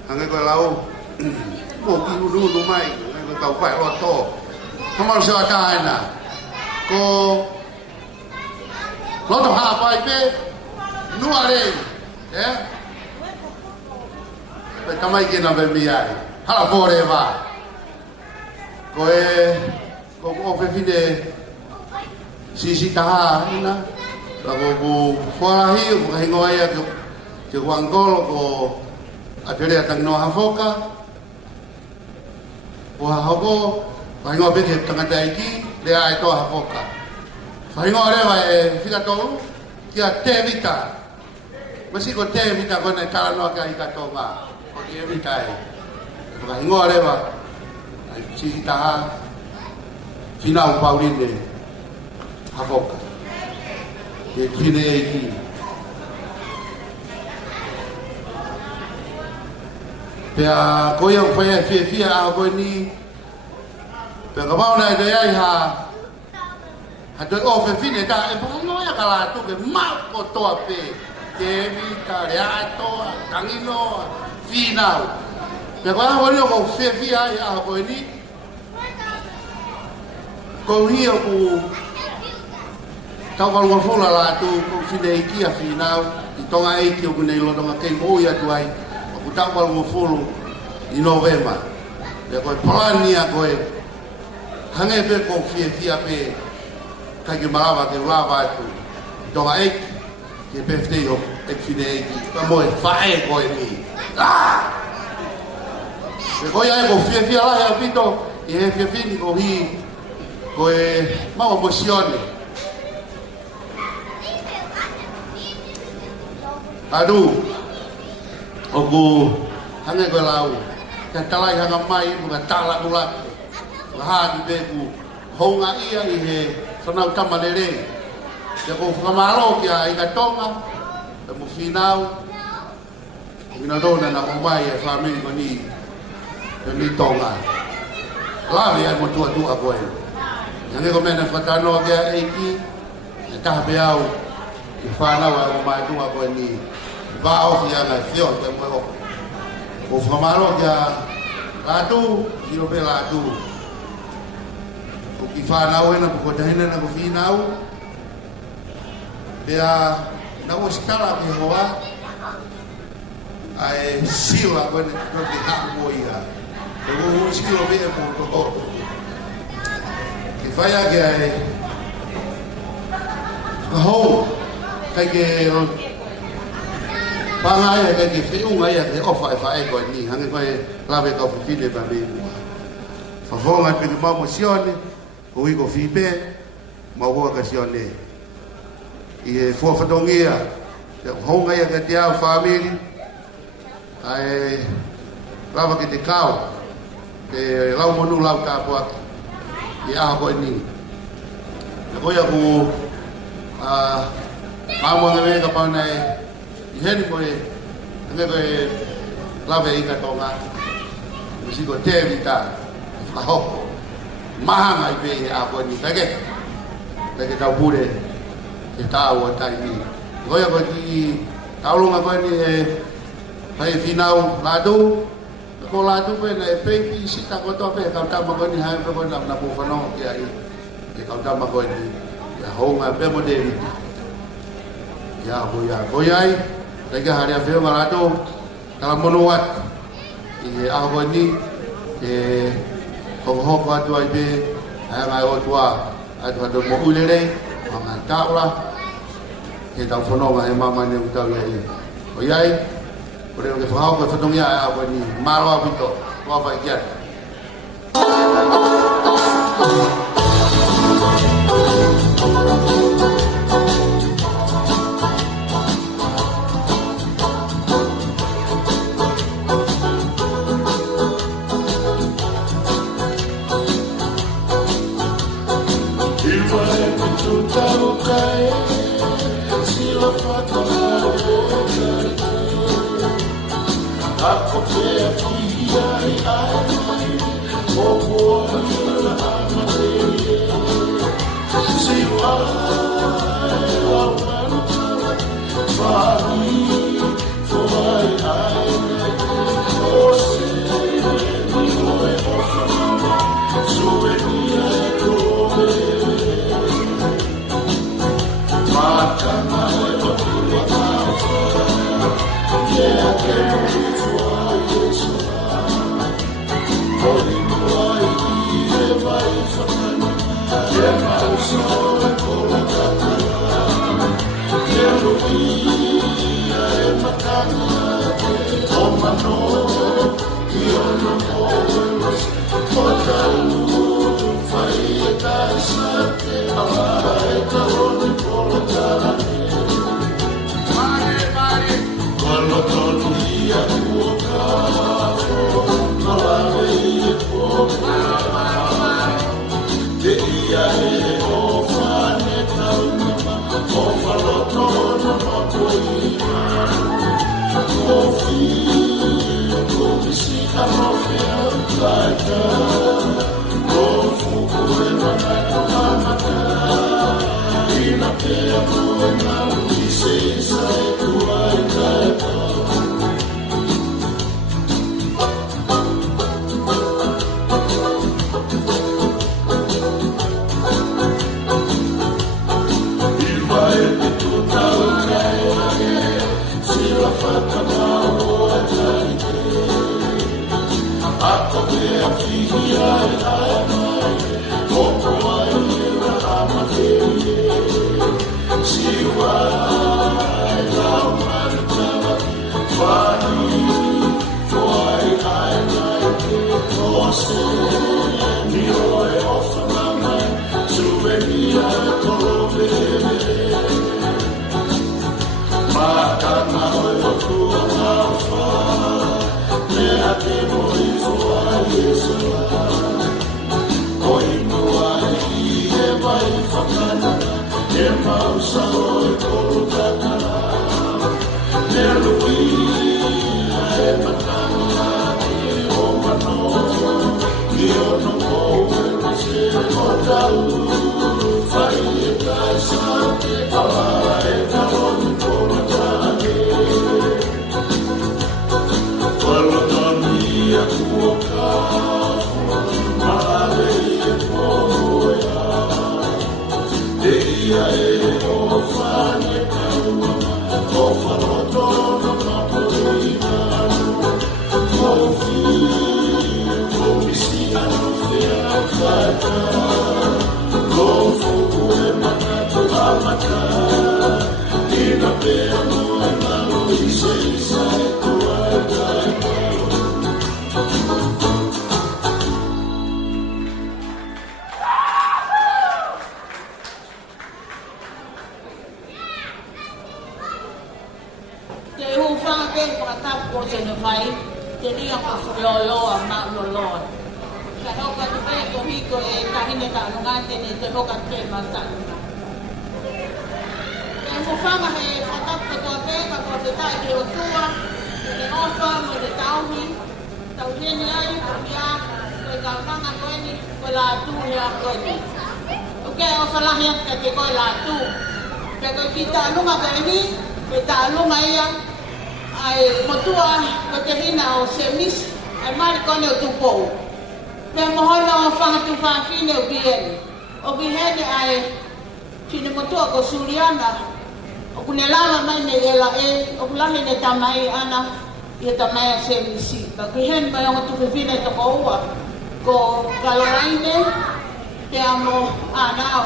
hange koe lau. Mo ki uru mai. Hange koe tau whai roto. Kamaru se wata aina. Ko loto haa pai pe. Nua rei. Kamai kena bermiai, hala bore va. Ko fefine sisi taha ina, lago bu folahi bu hingoya ke wangol ko apere atang no hafoka. Wa hago hingo be ke tanga daiki le ai to hafoka. Hingo re va fika to kia tevita. Masih ko tevita ko na kala no ka ikatonga. Every time, because hingo areva, cita final Pauline, hafoka, que fine aqui. Pea koia foi a fia a goni, pea kamau na idea ha doi ofe fine da e pung no ya kala tu ke mal ko toa pe, que evita reato, tangino. Final. Pea koe hawa rio ko fia a koe ni. Ko hio ku tau kalunga fula Latu ko fine iki a final. I tonga eiki o kunei lotonga kei oi atu ai. Ku tau kalunga fulu I Novemba. Pea koe plani a koe hange pe ko fia pe kai ke malawa ke ulawa atu. I tonga eiki ke pefte o ek fine eiki. Pa moe fae koe ni. Me koia e ko fia la ya pito e fia fini ko hi ko e mau emosione. Aduh, aku hange ko lau. Ka talai hanga mai buka tala ulat. Ha di beku honga ia I he sanau tamalere. Ya ko famalo kia I ka tonga. Mo final Minadona na Moimoi e family ko ni tonga. Lawe ai mo tua koe. Nange ko mena whatano kia eiki. E taha pe au. I whanau ai Moimoi tua koe ni. Vao fia na fio te mo. O whamaro kia Latu. Hiro pe Latu. O ki whanau e na pukotahina na ko whinau. Pea na o stala ki hoa ai sila ko ni ko ki ha mo ia e o sila be mo to ki faya ke ai ho kai ke pangai ai ke fiunga ia ke ofa fa ko ni hangi ko lave ko fitile ba me fa honga pe ma mosione o i ko fibe ma ho ka sione e fo fadongia te honga ia ke dia family ai lava ke te kau te lau monu lau ka po i a ko ni ko ia ko mamo nge ka pa nei hen ko e nge ko lava i ka tonga si ko te vita ka ho maha ngai pe a ko ni take ta pure te ta o ta ni ko ia ko ki ta lo nga ko ni pai finau Latu ko Latu pe na pe ki sita ko to pe ka ta ma ko ni ha pe ko na po fa no ki ai ke ka ta ma ko ni ya ho nga pe mo de ya bo yai te ka hari a pe ma Latu kala mono wat i a ko ni e ko ho ko atu ai pe ai mai o tua atu do mo ulere ma ta ora ke ta fo no ga e mama ne uta ye o yai Ore ke fahau ko fadongia apa ni marwa bito wa ba kiat Aku percaya aku boleh amati siwa lawan bagi tuai aiose ni oi suwenia kobe maka mai Dia pe ko ta ko se no vai te ria ko lo ma lo ka ho ka te ko hi ko e ka hine ka no ga te ni te ho ka te ma ta e mo fanga he fa ta ko pe ka ko te ta ki o tua te o fa mo te tau ni ai ko ya ko ka fanga ko ni ko la tu ya ko ni o ke o fa la ya ke ko la tu ke ko kita no ma ka ni ke ta no ma ia ai motua ko te hina o se mis ai mari ko ni o tu po pe mohona o whanga tu whawhine o biene. O bihene ai tine motua ko Suriana. O kune lama mai ne ela o kulahi ne tamai ana i tamai a semisi. Pa bihene mai o tu whawhine to ko ua. Ko Kaloraine te amo anao.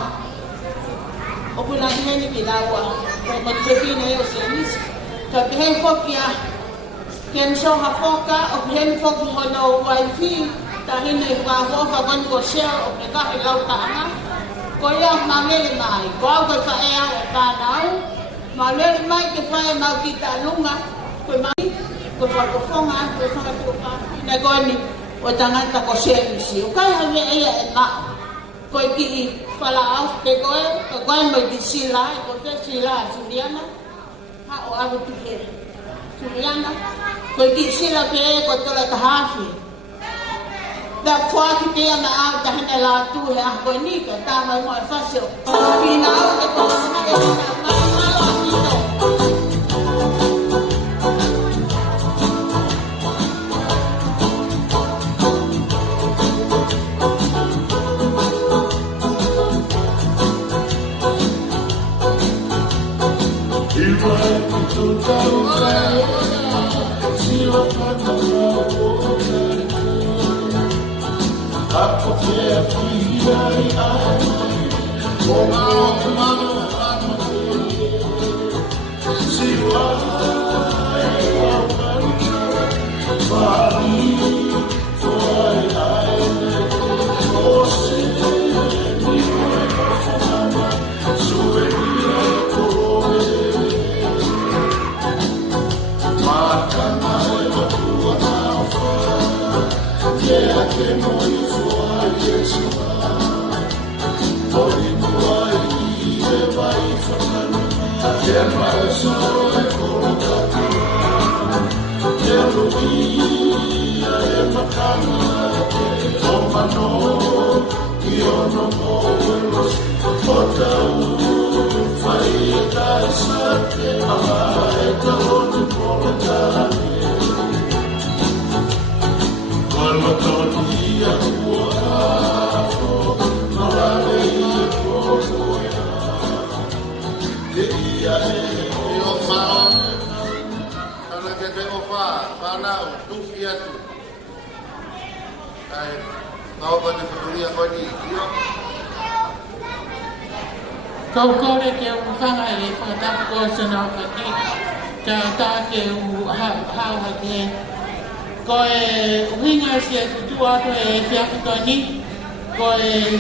O kulahi hene ki laua. Ko mo tu whawhine o semisi. Ka bihene whokia ken soha whoka o bihene whoki hono waifi. Tahine ka hofa kan ko share o ka he lau tanga ko ia mamele mai ko ko fa e a ta nau mamele mai ke fa e mau kita lunga ko mai ko fa ko fonga ko fa ko fa ne ko ni o tanga ta ko share si o ka ha e e na ko ki fala au te ko mai di sila ko te sila Juliana ha o abu tu ke Juliana ko ki sila pe ko to la tahafi da fuaki te ana a da hina la tu he a ko ni ka ta mai mo fasio pina o te ko na e na ma ni to il vai tutto si lo fa Aku te fia I o mano si wa que no hizo a Jesús, por igual y va y fue que más soy por que lo vi en la cama, toma no, yo no puedo, otra faita sate, esta no importa. Matolía no la veía como era. Quería yo fao ana que tengo fa pana tu fiatu ai kau pa te furia ko ni yo kau kore ke o whanga e whakata ko se nā whaki ka tā ke u hau hake ko e uhinga si e kutua ko e whiawhikani ko e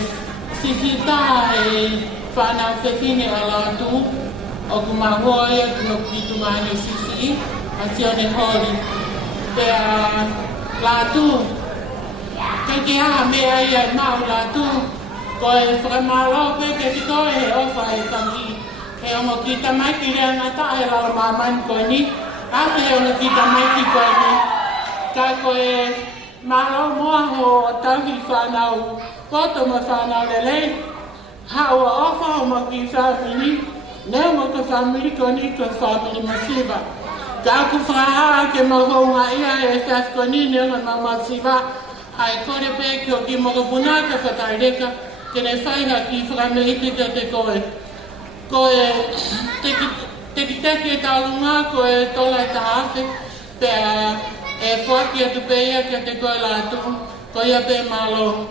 sisita e whanau whewhine a Latu o ku mahua ia ku hoki tu mani sisi a tione hori pe a Latu ke a mea ia mau Latu ko e whakamalo pe ke tiko e ofa e tangi e omo ki tamai ki rea ngata e lau mamani ko ni a te ono ki tamai ki ko ni ka koe malo moa ho tahi whanau poto ma whanau lele hawa ofa o ma ki whamini neo mo ka whamini ko ni ka whamini masiva ka ku whaha ke mahonga ia e whias ko ni neo ma masiva ai kore pe ki o ki mo ka puna ka whataireka ke ne whaiha ki whakameite ka te koe koe teki e taurunga koe tola e tahawhi pe e whaki atu peia kia te koe Latu, koe ia pe malo.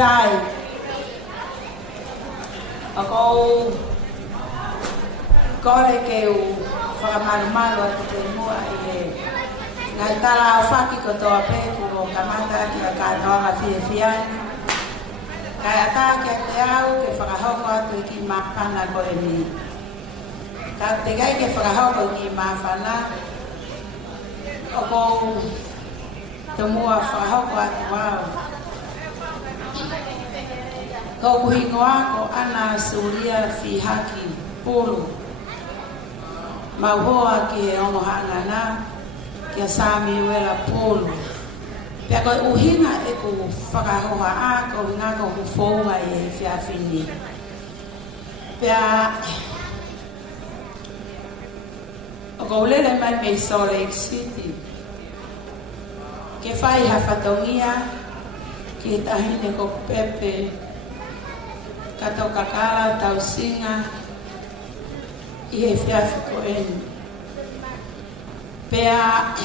Sai ako kore ke u whakamaru atu te mua i ngai tala whaki ko toa pe kuro kamata ki a kātoanga whiawhiani kai ata ke te au ke whakahoko atu i ki mapana koe ni ka te gai ke whakahoko i ki mapana o ko te mua whakahoko atu wau ko kuhingoa ko ana suria fi haki pulu mauhoa ki e ongo hangana ki a sami wela pulu pia ko uhinga e ku whakahoha a ko hinga ko ku fōunga e whiawhini pia o ko ulele mai me Salt Lake City ke whai hawhatongia ki tahine ko pepe kato kakala Tausinga i he whiawhi ko eni. Pea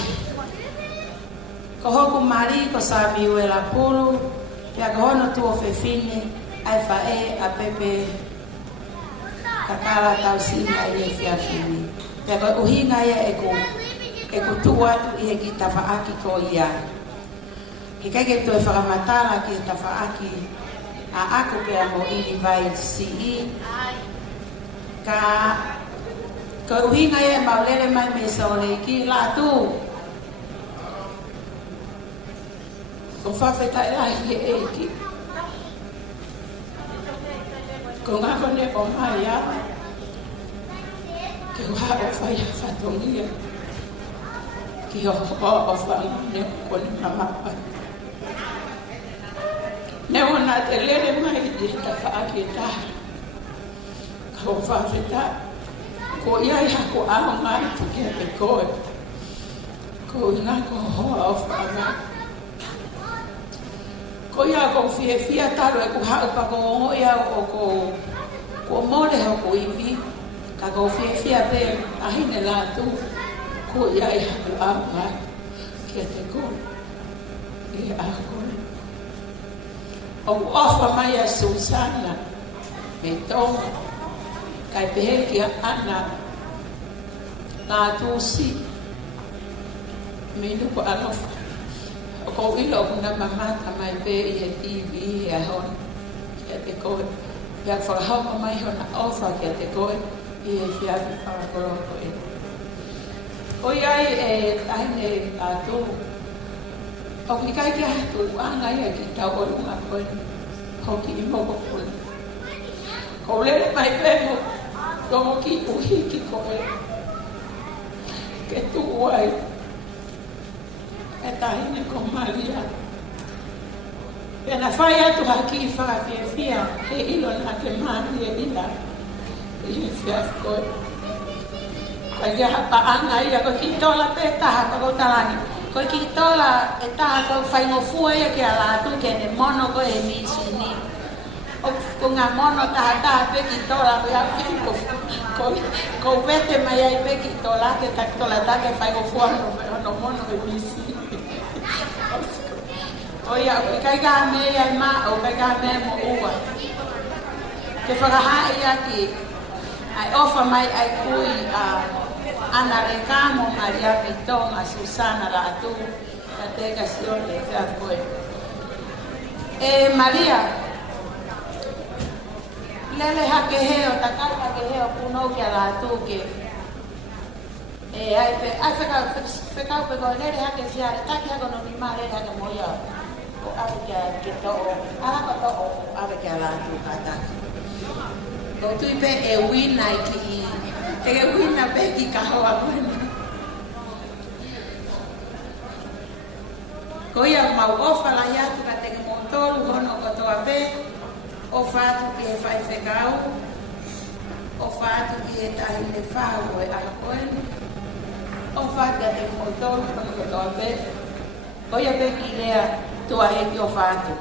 ko hoku mari ko sami uela pulu, pea ko hono tuo whewhine ai whae a pepe kakala Tausinga i he whiawhi ni. Pea ko uhinga ia e ku tuatu i he ki tawhaaki ko ia. Ki keke tu e whakamatala ki he tawhaaki a ako pia mo ili vai CE ka uhinga e maulele mai me Salt ki Latu ko whawheta e ai he eiki ko ngako ne o mai a ke wha o whai a whatongia ki o whai ne ko ni mamapa Neo na te lere mai di ta whaake ta. Ka o whawheta. Ko iai hako ao ngāi tuke pe koe. Ko ina ko hoa o whaanga. Ko ia ko fia taro e ku hau pa ko o ia o ko more ho ko iwi ka ko fia pe ahine Latu ko ia e haku ama kia te ko e ako o ofa mai a Susana me tonga kai pehe ki ana Latu si me nuku alofa ko ilo kuna mamata mai pe i TV e hon kia te ko ia whakahau mai hona ofa kia te ko i e whiawi whakakoroko e o iai e ahine Latu o ki kai kia hatu anga ia ki tau o runga koe hoki i moko kule ko lere mai pe mo tongo ki uhiki koe ke tu uai e tahine ko Maria. Pena whai atu haki whakawhiawhia he ilo na ke Maria ila. I whia koe. Koe kia hapa anga ia koe ki tola pe taha ko talani. Koe ki tola e taha ko whaingofua ia kia Latu ke ne mono koe he Penisini. Ko ngā mono taha pe ki tola koe a whiko. Ko wete mai ai pe ki tola ke tak tola take whaingofua no mono he Penisini. Oia, o kai ka me ai ma o kai ka me mo ua. Ke whakahai aki, ai ofa mai ai kui ana rekamo Maria Pitonga, Susana Latu, ka te kasione ka koe. Maria, lele hake heo, takau hake heo puno kia Latu ke. Ai whekau pe koe lele hake fiare, taki hako no ni maa lele hake moia. Ave kia to'o, ko to'o, ave kia Latu kata. Ko tui pe e wina ki, e wina pe ki kahoa koena. Ko ia mau ofa la iatu ka teke motolu hono ko toa pe, ofa atu ki e whai whekau, ofa atu ki e tahi le whau e aha koena, ofa atu ka teke motolu hono ko toa pe, ko ia pe ki lea, tua e ki o whātu.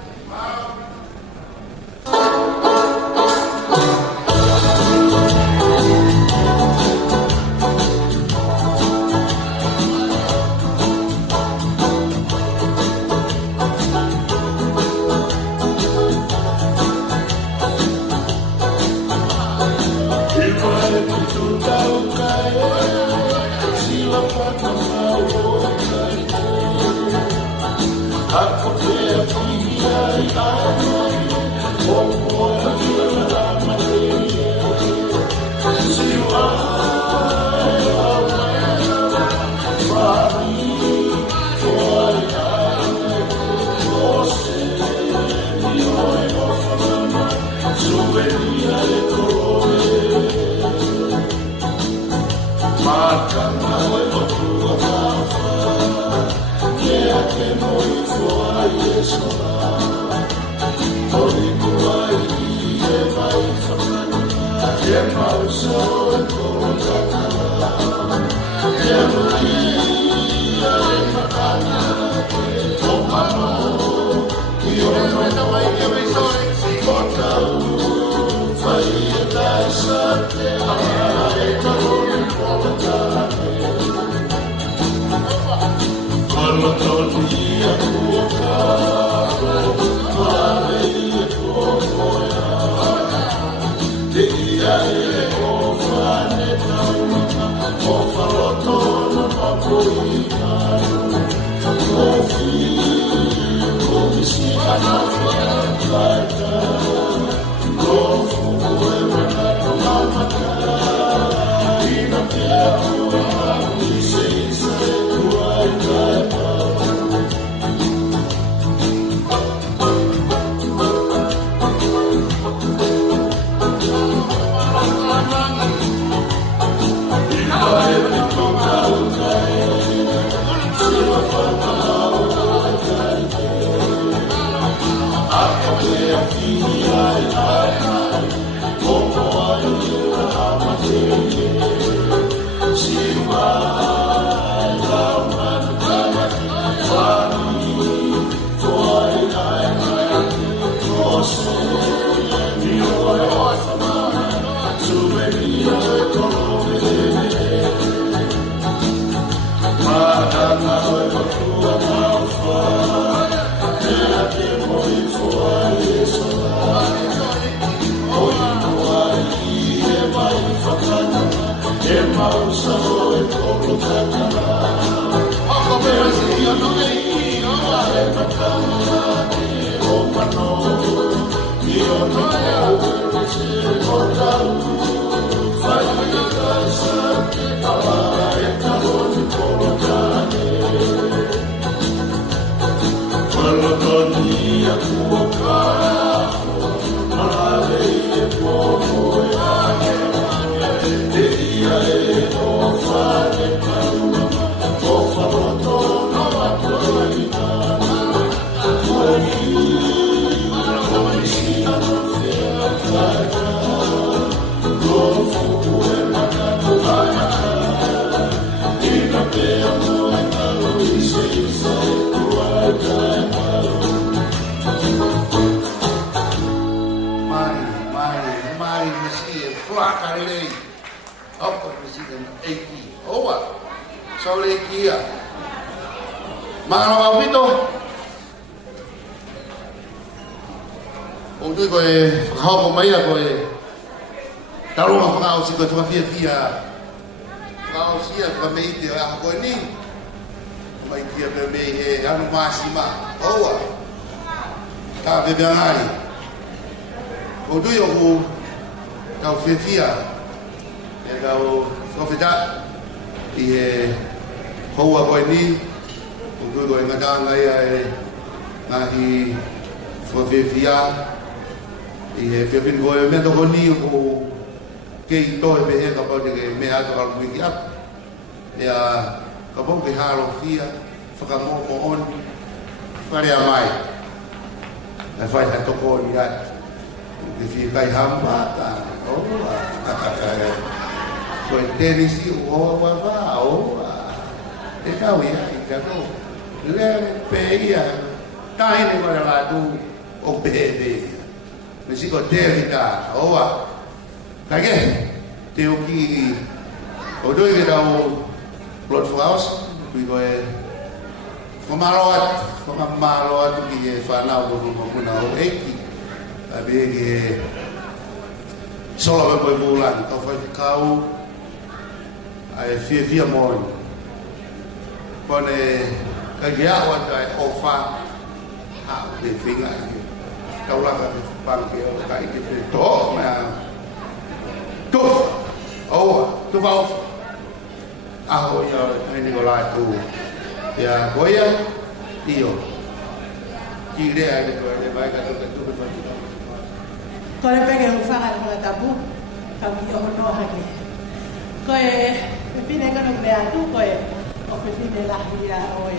Penisini Taine ko na Latu o bebe. Mesi ko terita owa. Kage te o ki o doi ke dau blood flowers we go Famaloat ki fana o kuna o eki. Abi ke solo be bulan to foi kau ai fia moi. Pone kage awa dai ofa de finga kau lah bang ke kai ke to na tu tu vào ya ini gola tu ya goya tio kire ai ko de vai ka tu ko le pege u fa ko la tabu ka mi yo no ha ke ko e pine ka no me atu ko e o pe fine la ya o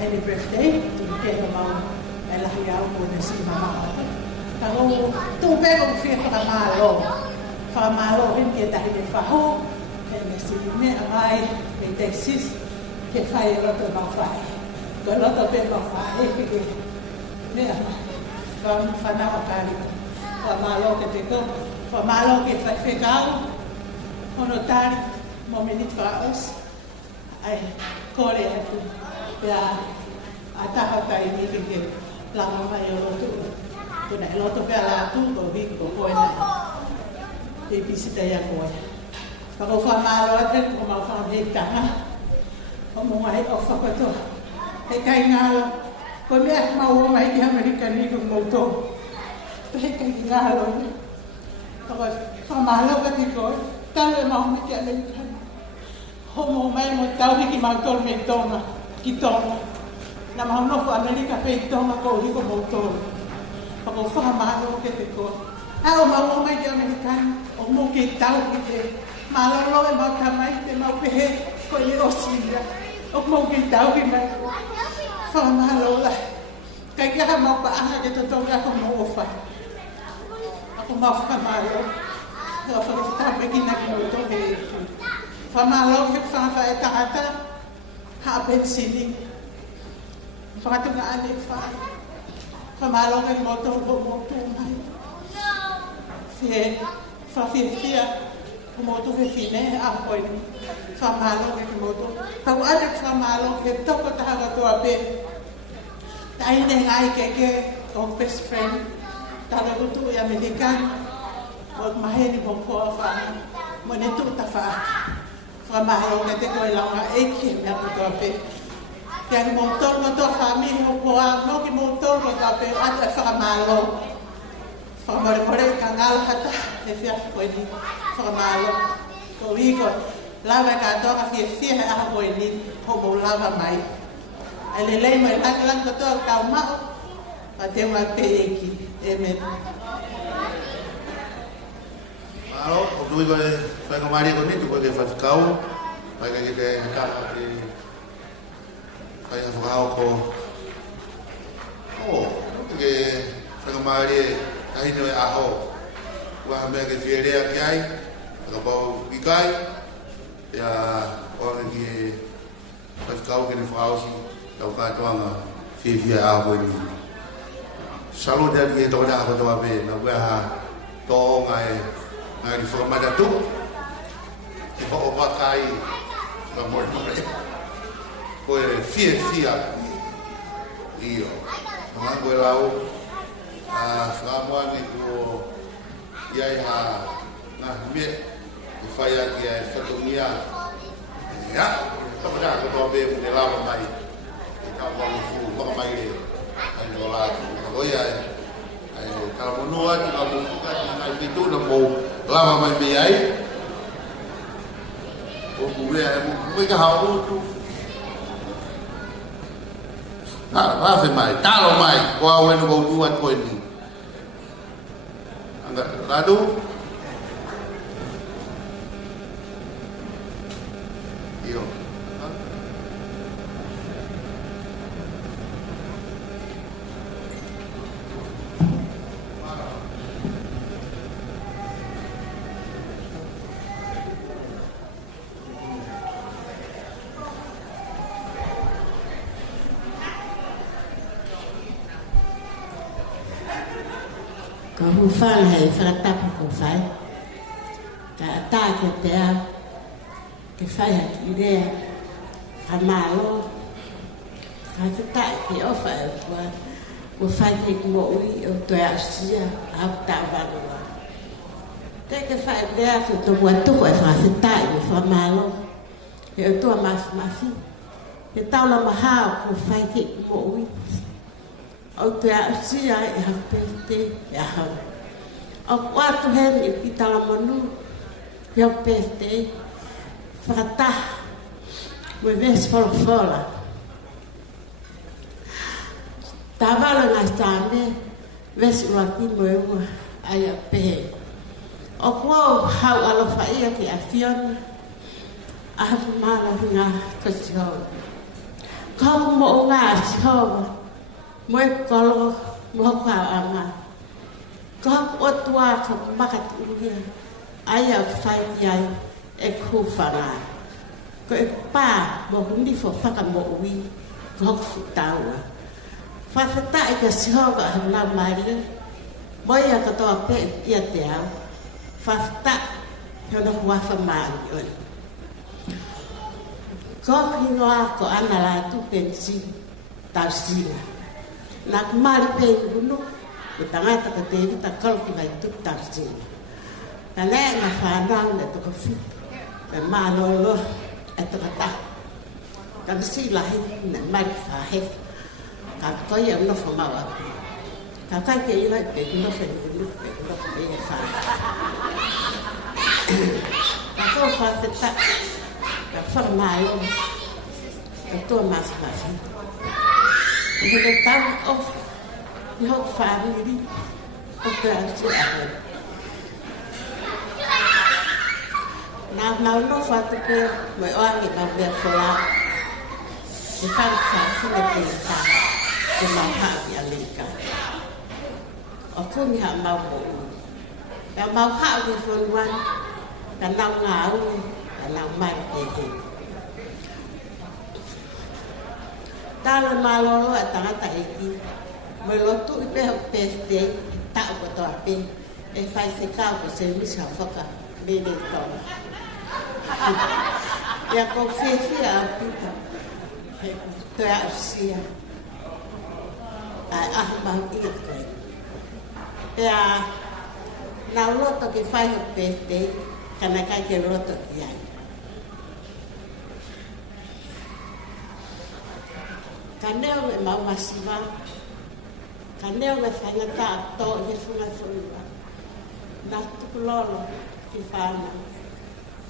any birthday tu ke no ma ela ia o ne si mama ka o tu pe ko fi ka malo en que ta de fa ho en si me ai en texas que fai lo to ma fai ko lo to pe ma fai que ne ka fa na ka ni fa malo que te ko fa malo que fai fecao onotari momenit fa os ai kore tu ya ataha kai ni que la mamá yo lo tu na lo to pe la tu ko vi ko ko na e visita ya ko pa ko fa malo ate ko ma fa de kana o mo ai o fa ko to e kai ngalo ko me ma o mai di america ni ko mo to e kai ngalo ko fa malo ka ti ko tale ma o me ke le ho mo mai mo tau ki ma to me toma ki toma na ma no ko america pe toma ko ri ko mo to pa ko fa malo ke te ko o ma o mai di america o mo ke tau ki te malolo e mau tamai te mau pehe ko i osira o mo ke tau ki mai fa malo la kai ka mau pa aha ke to ya ko mo ofa ako ma fa malo o fa ta pe ki na ki no to ke fa malo ke fa ta ata ha Penisini fa tu na ani fa malo ke mo to mai fia moto fe fine a koi fa malo ke moto pa wa de fa malo ke to ko ta ga to abe tai ne ngai ke o best friend ta ga tu ya american o maheni bo ko fa mo ne tu ta fa malo ke te ko la ma e ke na to abe ya moto fa mi ho ko a no pe ata whakamalo. Whakamore ka ngalo hata e whia koe ni whakamalo. Ko wiko, lawa katoa whia he aha koe ni homo lawa mai. E le lei mai lang katoa tau mao. A te wa pe eki. Amen. Malo, o tui koe whakamari ko ni, tu koe ke whatikau. Pai ka ke kaka ke pai ha whakao ko ke whakamari tahine e aho waha mea ke whierea ki ai whakapau ki kai ia oane ki e whatikau ke ne whakaosi tau katoanga whiwhia aho e ni salo te ati e tō rea kotoa pe na weha tō ngai ngai ni whakamatatu ki whako wakai na Moimoi. Koe whia iyo. Nga koe lau, whakamoani ko iai ha ngā mea i whai aki ai whatongia. Ia, kapata ko tō pe mune lava mai. E ka walu fu, waka mai e. Ai ni o Latu. Ko iai, kalamonua, ki ka mufuka, ki ngai whitu na mou lava mai me ai. O mulea e mui ka hao utu. Hafe mai, talo mai, ko au enu kau tuan koe ni. Anga, Latu? Iyo. Ko hufal hei whakatapu ko whai. Ka ata ke te au. Ke whai haki rea. Ka mālo. Ka te tai ke ofa e kua. Ko whai ke mo ui o toi au sia. Au tau walua. Te ke whai rea ko to mua tuko e whaka te tai me wha mālo. He o tua mafi. He taula mahao ko whai ke mo ui. O te ausia e hapete e ahau. O watu heri ki tala manu, e au pete, whakataha, mui vesi wholofola. Tā wala ngā tāne, vesi waki mui ua, ai a pehe. O kua hau alofa ia ki a Fiona, a hapu mara ngā kasihoa. Kau mo o ngā asihoa, moi kolo mo ka ama ko o tua ka makatu ia ai a fai ai e ku fara ko e pa mo hundi fo faka mo ui ko futaua fa fata e ka si hoga na mari moi a ka to pe ia te au fa fata yo no wa fa mari oi ko hinoa ko ana la tu pensi Tausinga. Nā kumari pēi hunu, o tangata ka te evita kalki vai tuku Tausinga. Ka lea ngā whānau ne toka whitu, e mālolo e toka tā. Ka si lahi ne mari whāhefu, ka koi au nofa maua. Ka kai ke ila i pēi nofa ni hunu, pēi nofa me e whāhefu. Ka kau whāwheta, ka whakamālolo, ka toa māwhimawhi. E he tau of i hau whāriri o te atu awe. Nā mauno whātu pē mai oangi ngā mea whora. E whāru whātuna te tā e mau hāwi a leka. O kuni ha mau mo ui. E mau hāwi whoruan ka nau ngā ui ka nau mai te he. Tala malolo a tangata e ki. Mai lotu i peha peste, tau ko toa pe. E whai se kau ko se misa whaka, mene tona. Ia ko whiwhia a pita. He toi au sia. Ai ahi mahu ia koe. Ia, nau loto ki whai ho peste, kana kai ke loto ki ai. Ka neo e mau masiwa, Ka neo me whaingata tō he whunga whunga. Nā tuku lolo ki whāna.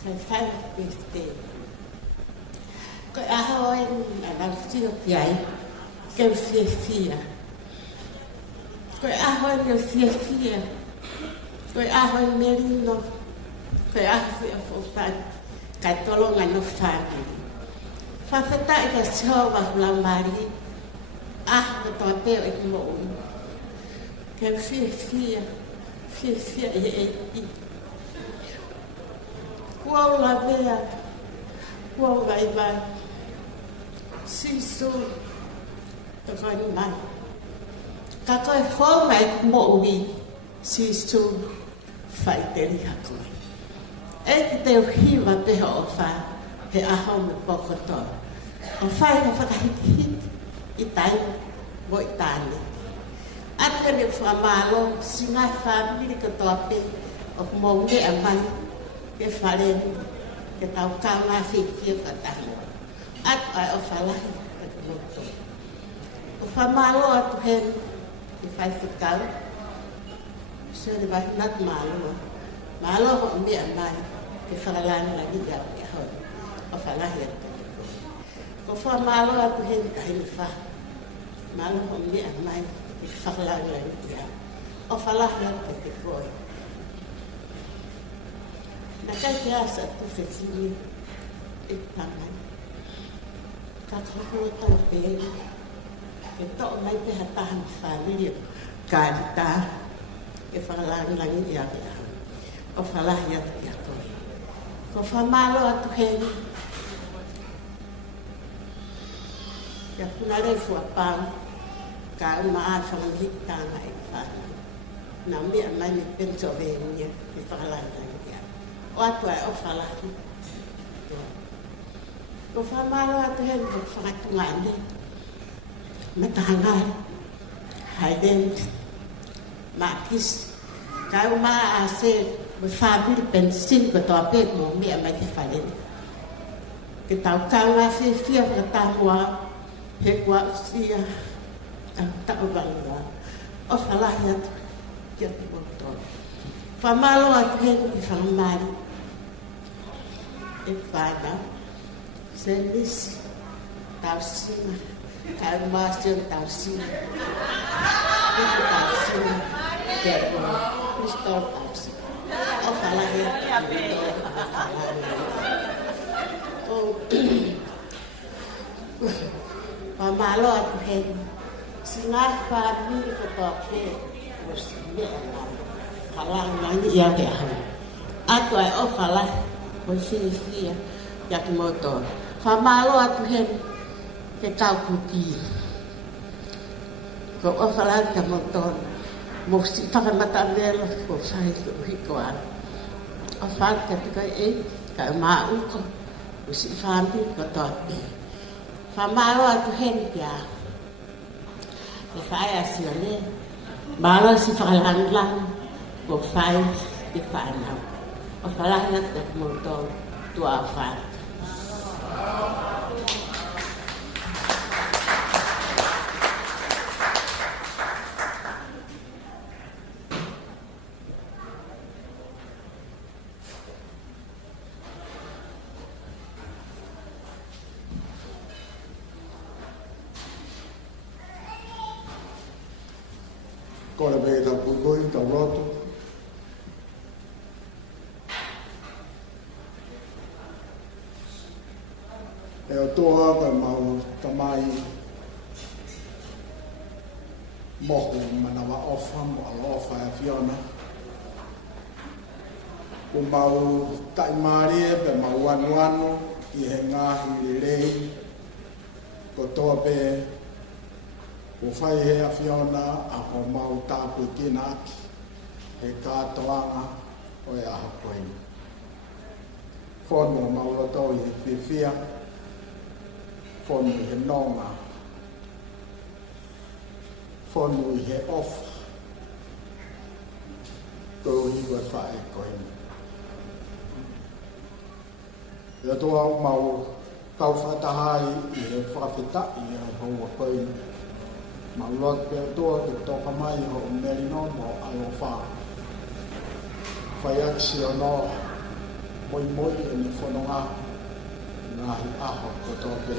Kai whainga birthday. Ko aho e na rautia ki ai. Keu whiawhia. Ko aho e meo whiawhia. Ko aho e merino. Ko aho whia whawhani. Kai tolonga no whāni. Whawhata i ka sihoa hula mari. Ko tō peo e ki mo ui. Keu whiawhia. Whiawhia e i. Kua ula vea. Kua ula i vai. Sisu. Tawhani mai. Ka koe whau mai ku mo ui. Sisu. Whai te riha koe. E ki te uhiwa peho o wha. He aho me pokoto. O whai ka whakahiti hiti. I tai. Mo i tāne. Ata ni whamalo. Singai whamiri ka toa pe. O mo ui a mai. Ke wharenu. Ke tau kaunga whiwhia whatahu. Ata ai o whalahi. O whamalo atu hen. Ke whai whakau. Sere vai nat malo. Malo ho mea mai. Ke whakalani lagi ia ia hoi. O whalahi atu. O whamalo atu hen kahini wha. Malo ho mea mai. Ke whakalani lagi ia. O whalahi atu te koe. Na kai te asa atu whetini. E pangai. Ka kakua tau pēi. Ke tō mai te hatahan whāliria. Kārita. Ke whakalani langi ia ia. O whalahi atu ia koe. Ko whamalo atu heni. Ia puna refu a pāu. Ka uma a whanghitanga e whāna. Nā mea mai me pento vengia. Ke whakalani langi ia. O atu ai o whalahi. Ko whamalo atu heni. Ko whakatunga ane. Matahangai. Haiden. Makis. Ka uma a se. Với pha biết Penisini của tòa bếp mổ mẹ mà thì phải đến cái tàu cao là phi phi cái tàu hoa hết quá xia tàu bằng đó ở phải là hết chết một tuổi pha malo ở trên cái phần mai ít vài đó service Tausinga cái master Tausinga cái Mr. Tausinga o whalahe o malo atu heni singai whamiri ko tō pe o si mea whalang nani ia ke ahu atu ai o whalahe o whiwhia ia ki motor whamalo atu heni ke kau puti ko o whalahe ka motor mo si whakamata melo ko whai ko hiko ana. O whai ka tika e, ka maa uko, o si whampi ko tōpe. Whamaro atu hen pia. E whai asio le, malo si whakalanlang, ko whai i whanau. O whalahinga te moto tua whai. Kore me tau pukoi, tau roto. E o toa ka mau tamai mohu manawa ofa, mo alofa e Fiona. Ko mau taimari e pe mau anuanu i he ngahi le rei. Ko toa pe ko whai he a Fiona a ko mau tāpu i kina aki. He kātoanga o e aha koeni. Whono mau roto i he whiwhia. Whono i he nonga. Whono i he ofa. Ko hi wa whae koeni. Ia toa mau kau whatahai i he whawhita i he haua koeni. Malot pe to to kamai ho merino mo alofa. Fayak siono Moimoi ni fononga na aho ko to pe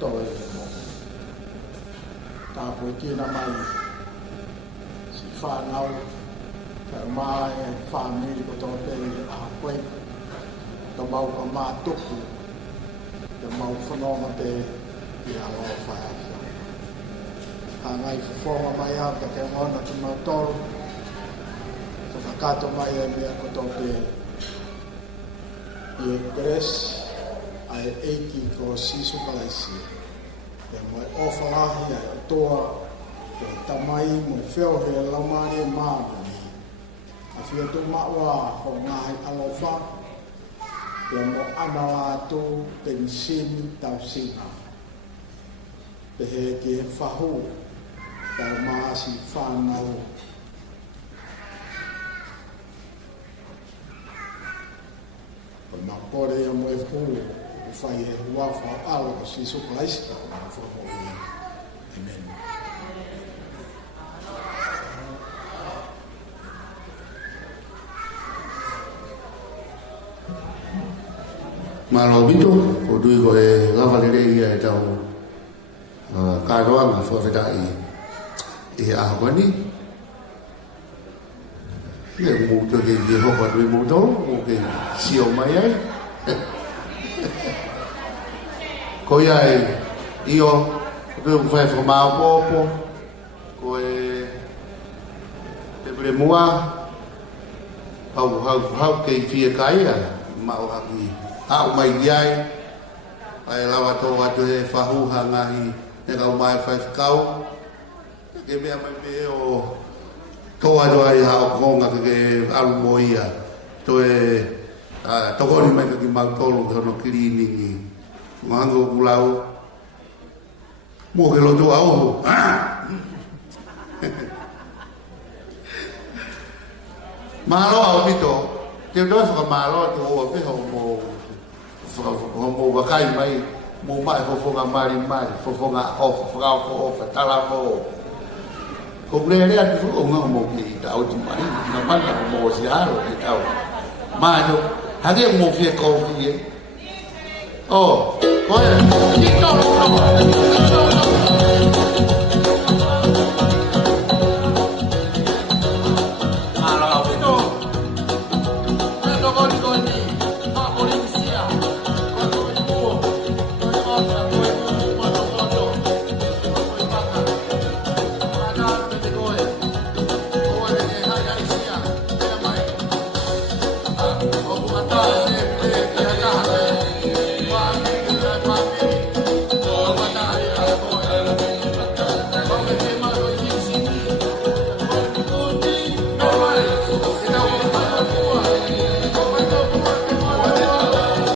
to mo. Ta po ki na mai si fa nau ka mai family ko to pe a ko to mau ka ma tuku to mau fononga pe ya lo fa. Hangai fonga mai a ka ke ona tu mau tol. So ka to mai e me ko to pe e pres ai eiki ko sisu kalaisi e mai ofalahi ai toa e tamai mo feo he lamare maani a fia to mawa ho ngai alofa e mo ana Latu Penisini Tausinga pe he ke fahu ka maasi whanau Pore ya mo e fu fai e wa fa alo si so plaista fa mo amen Malo bito ko dui ko e lava le ia e tau ka roa ma fo feta e a wani le mu to ke ho pa dui mu to o ke sio mai ai ko ia io do fai formar popo ko e bremua au ke fia kai ma o aki au mai ai ai lava to wa to e fahu hangahi e ka mai fai kau ke me mai me o to wa do ai ha ko nga ke al moia to e to ko ni mai ke ma to lo no kilini ni mango gulau mo ke lo to au malo au bito te do fa malo to o pe ho mo wa kai mai mo mai fo nga mari fo nga off fo tala fo ko bre le atu o nga mo ki ta o ti mai na manda mo si aro ki ta ma no ha ke mo fi ko fi oh ko ya ki to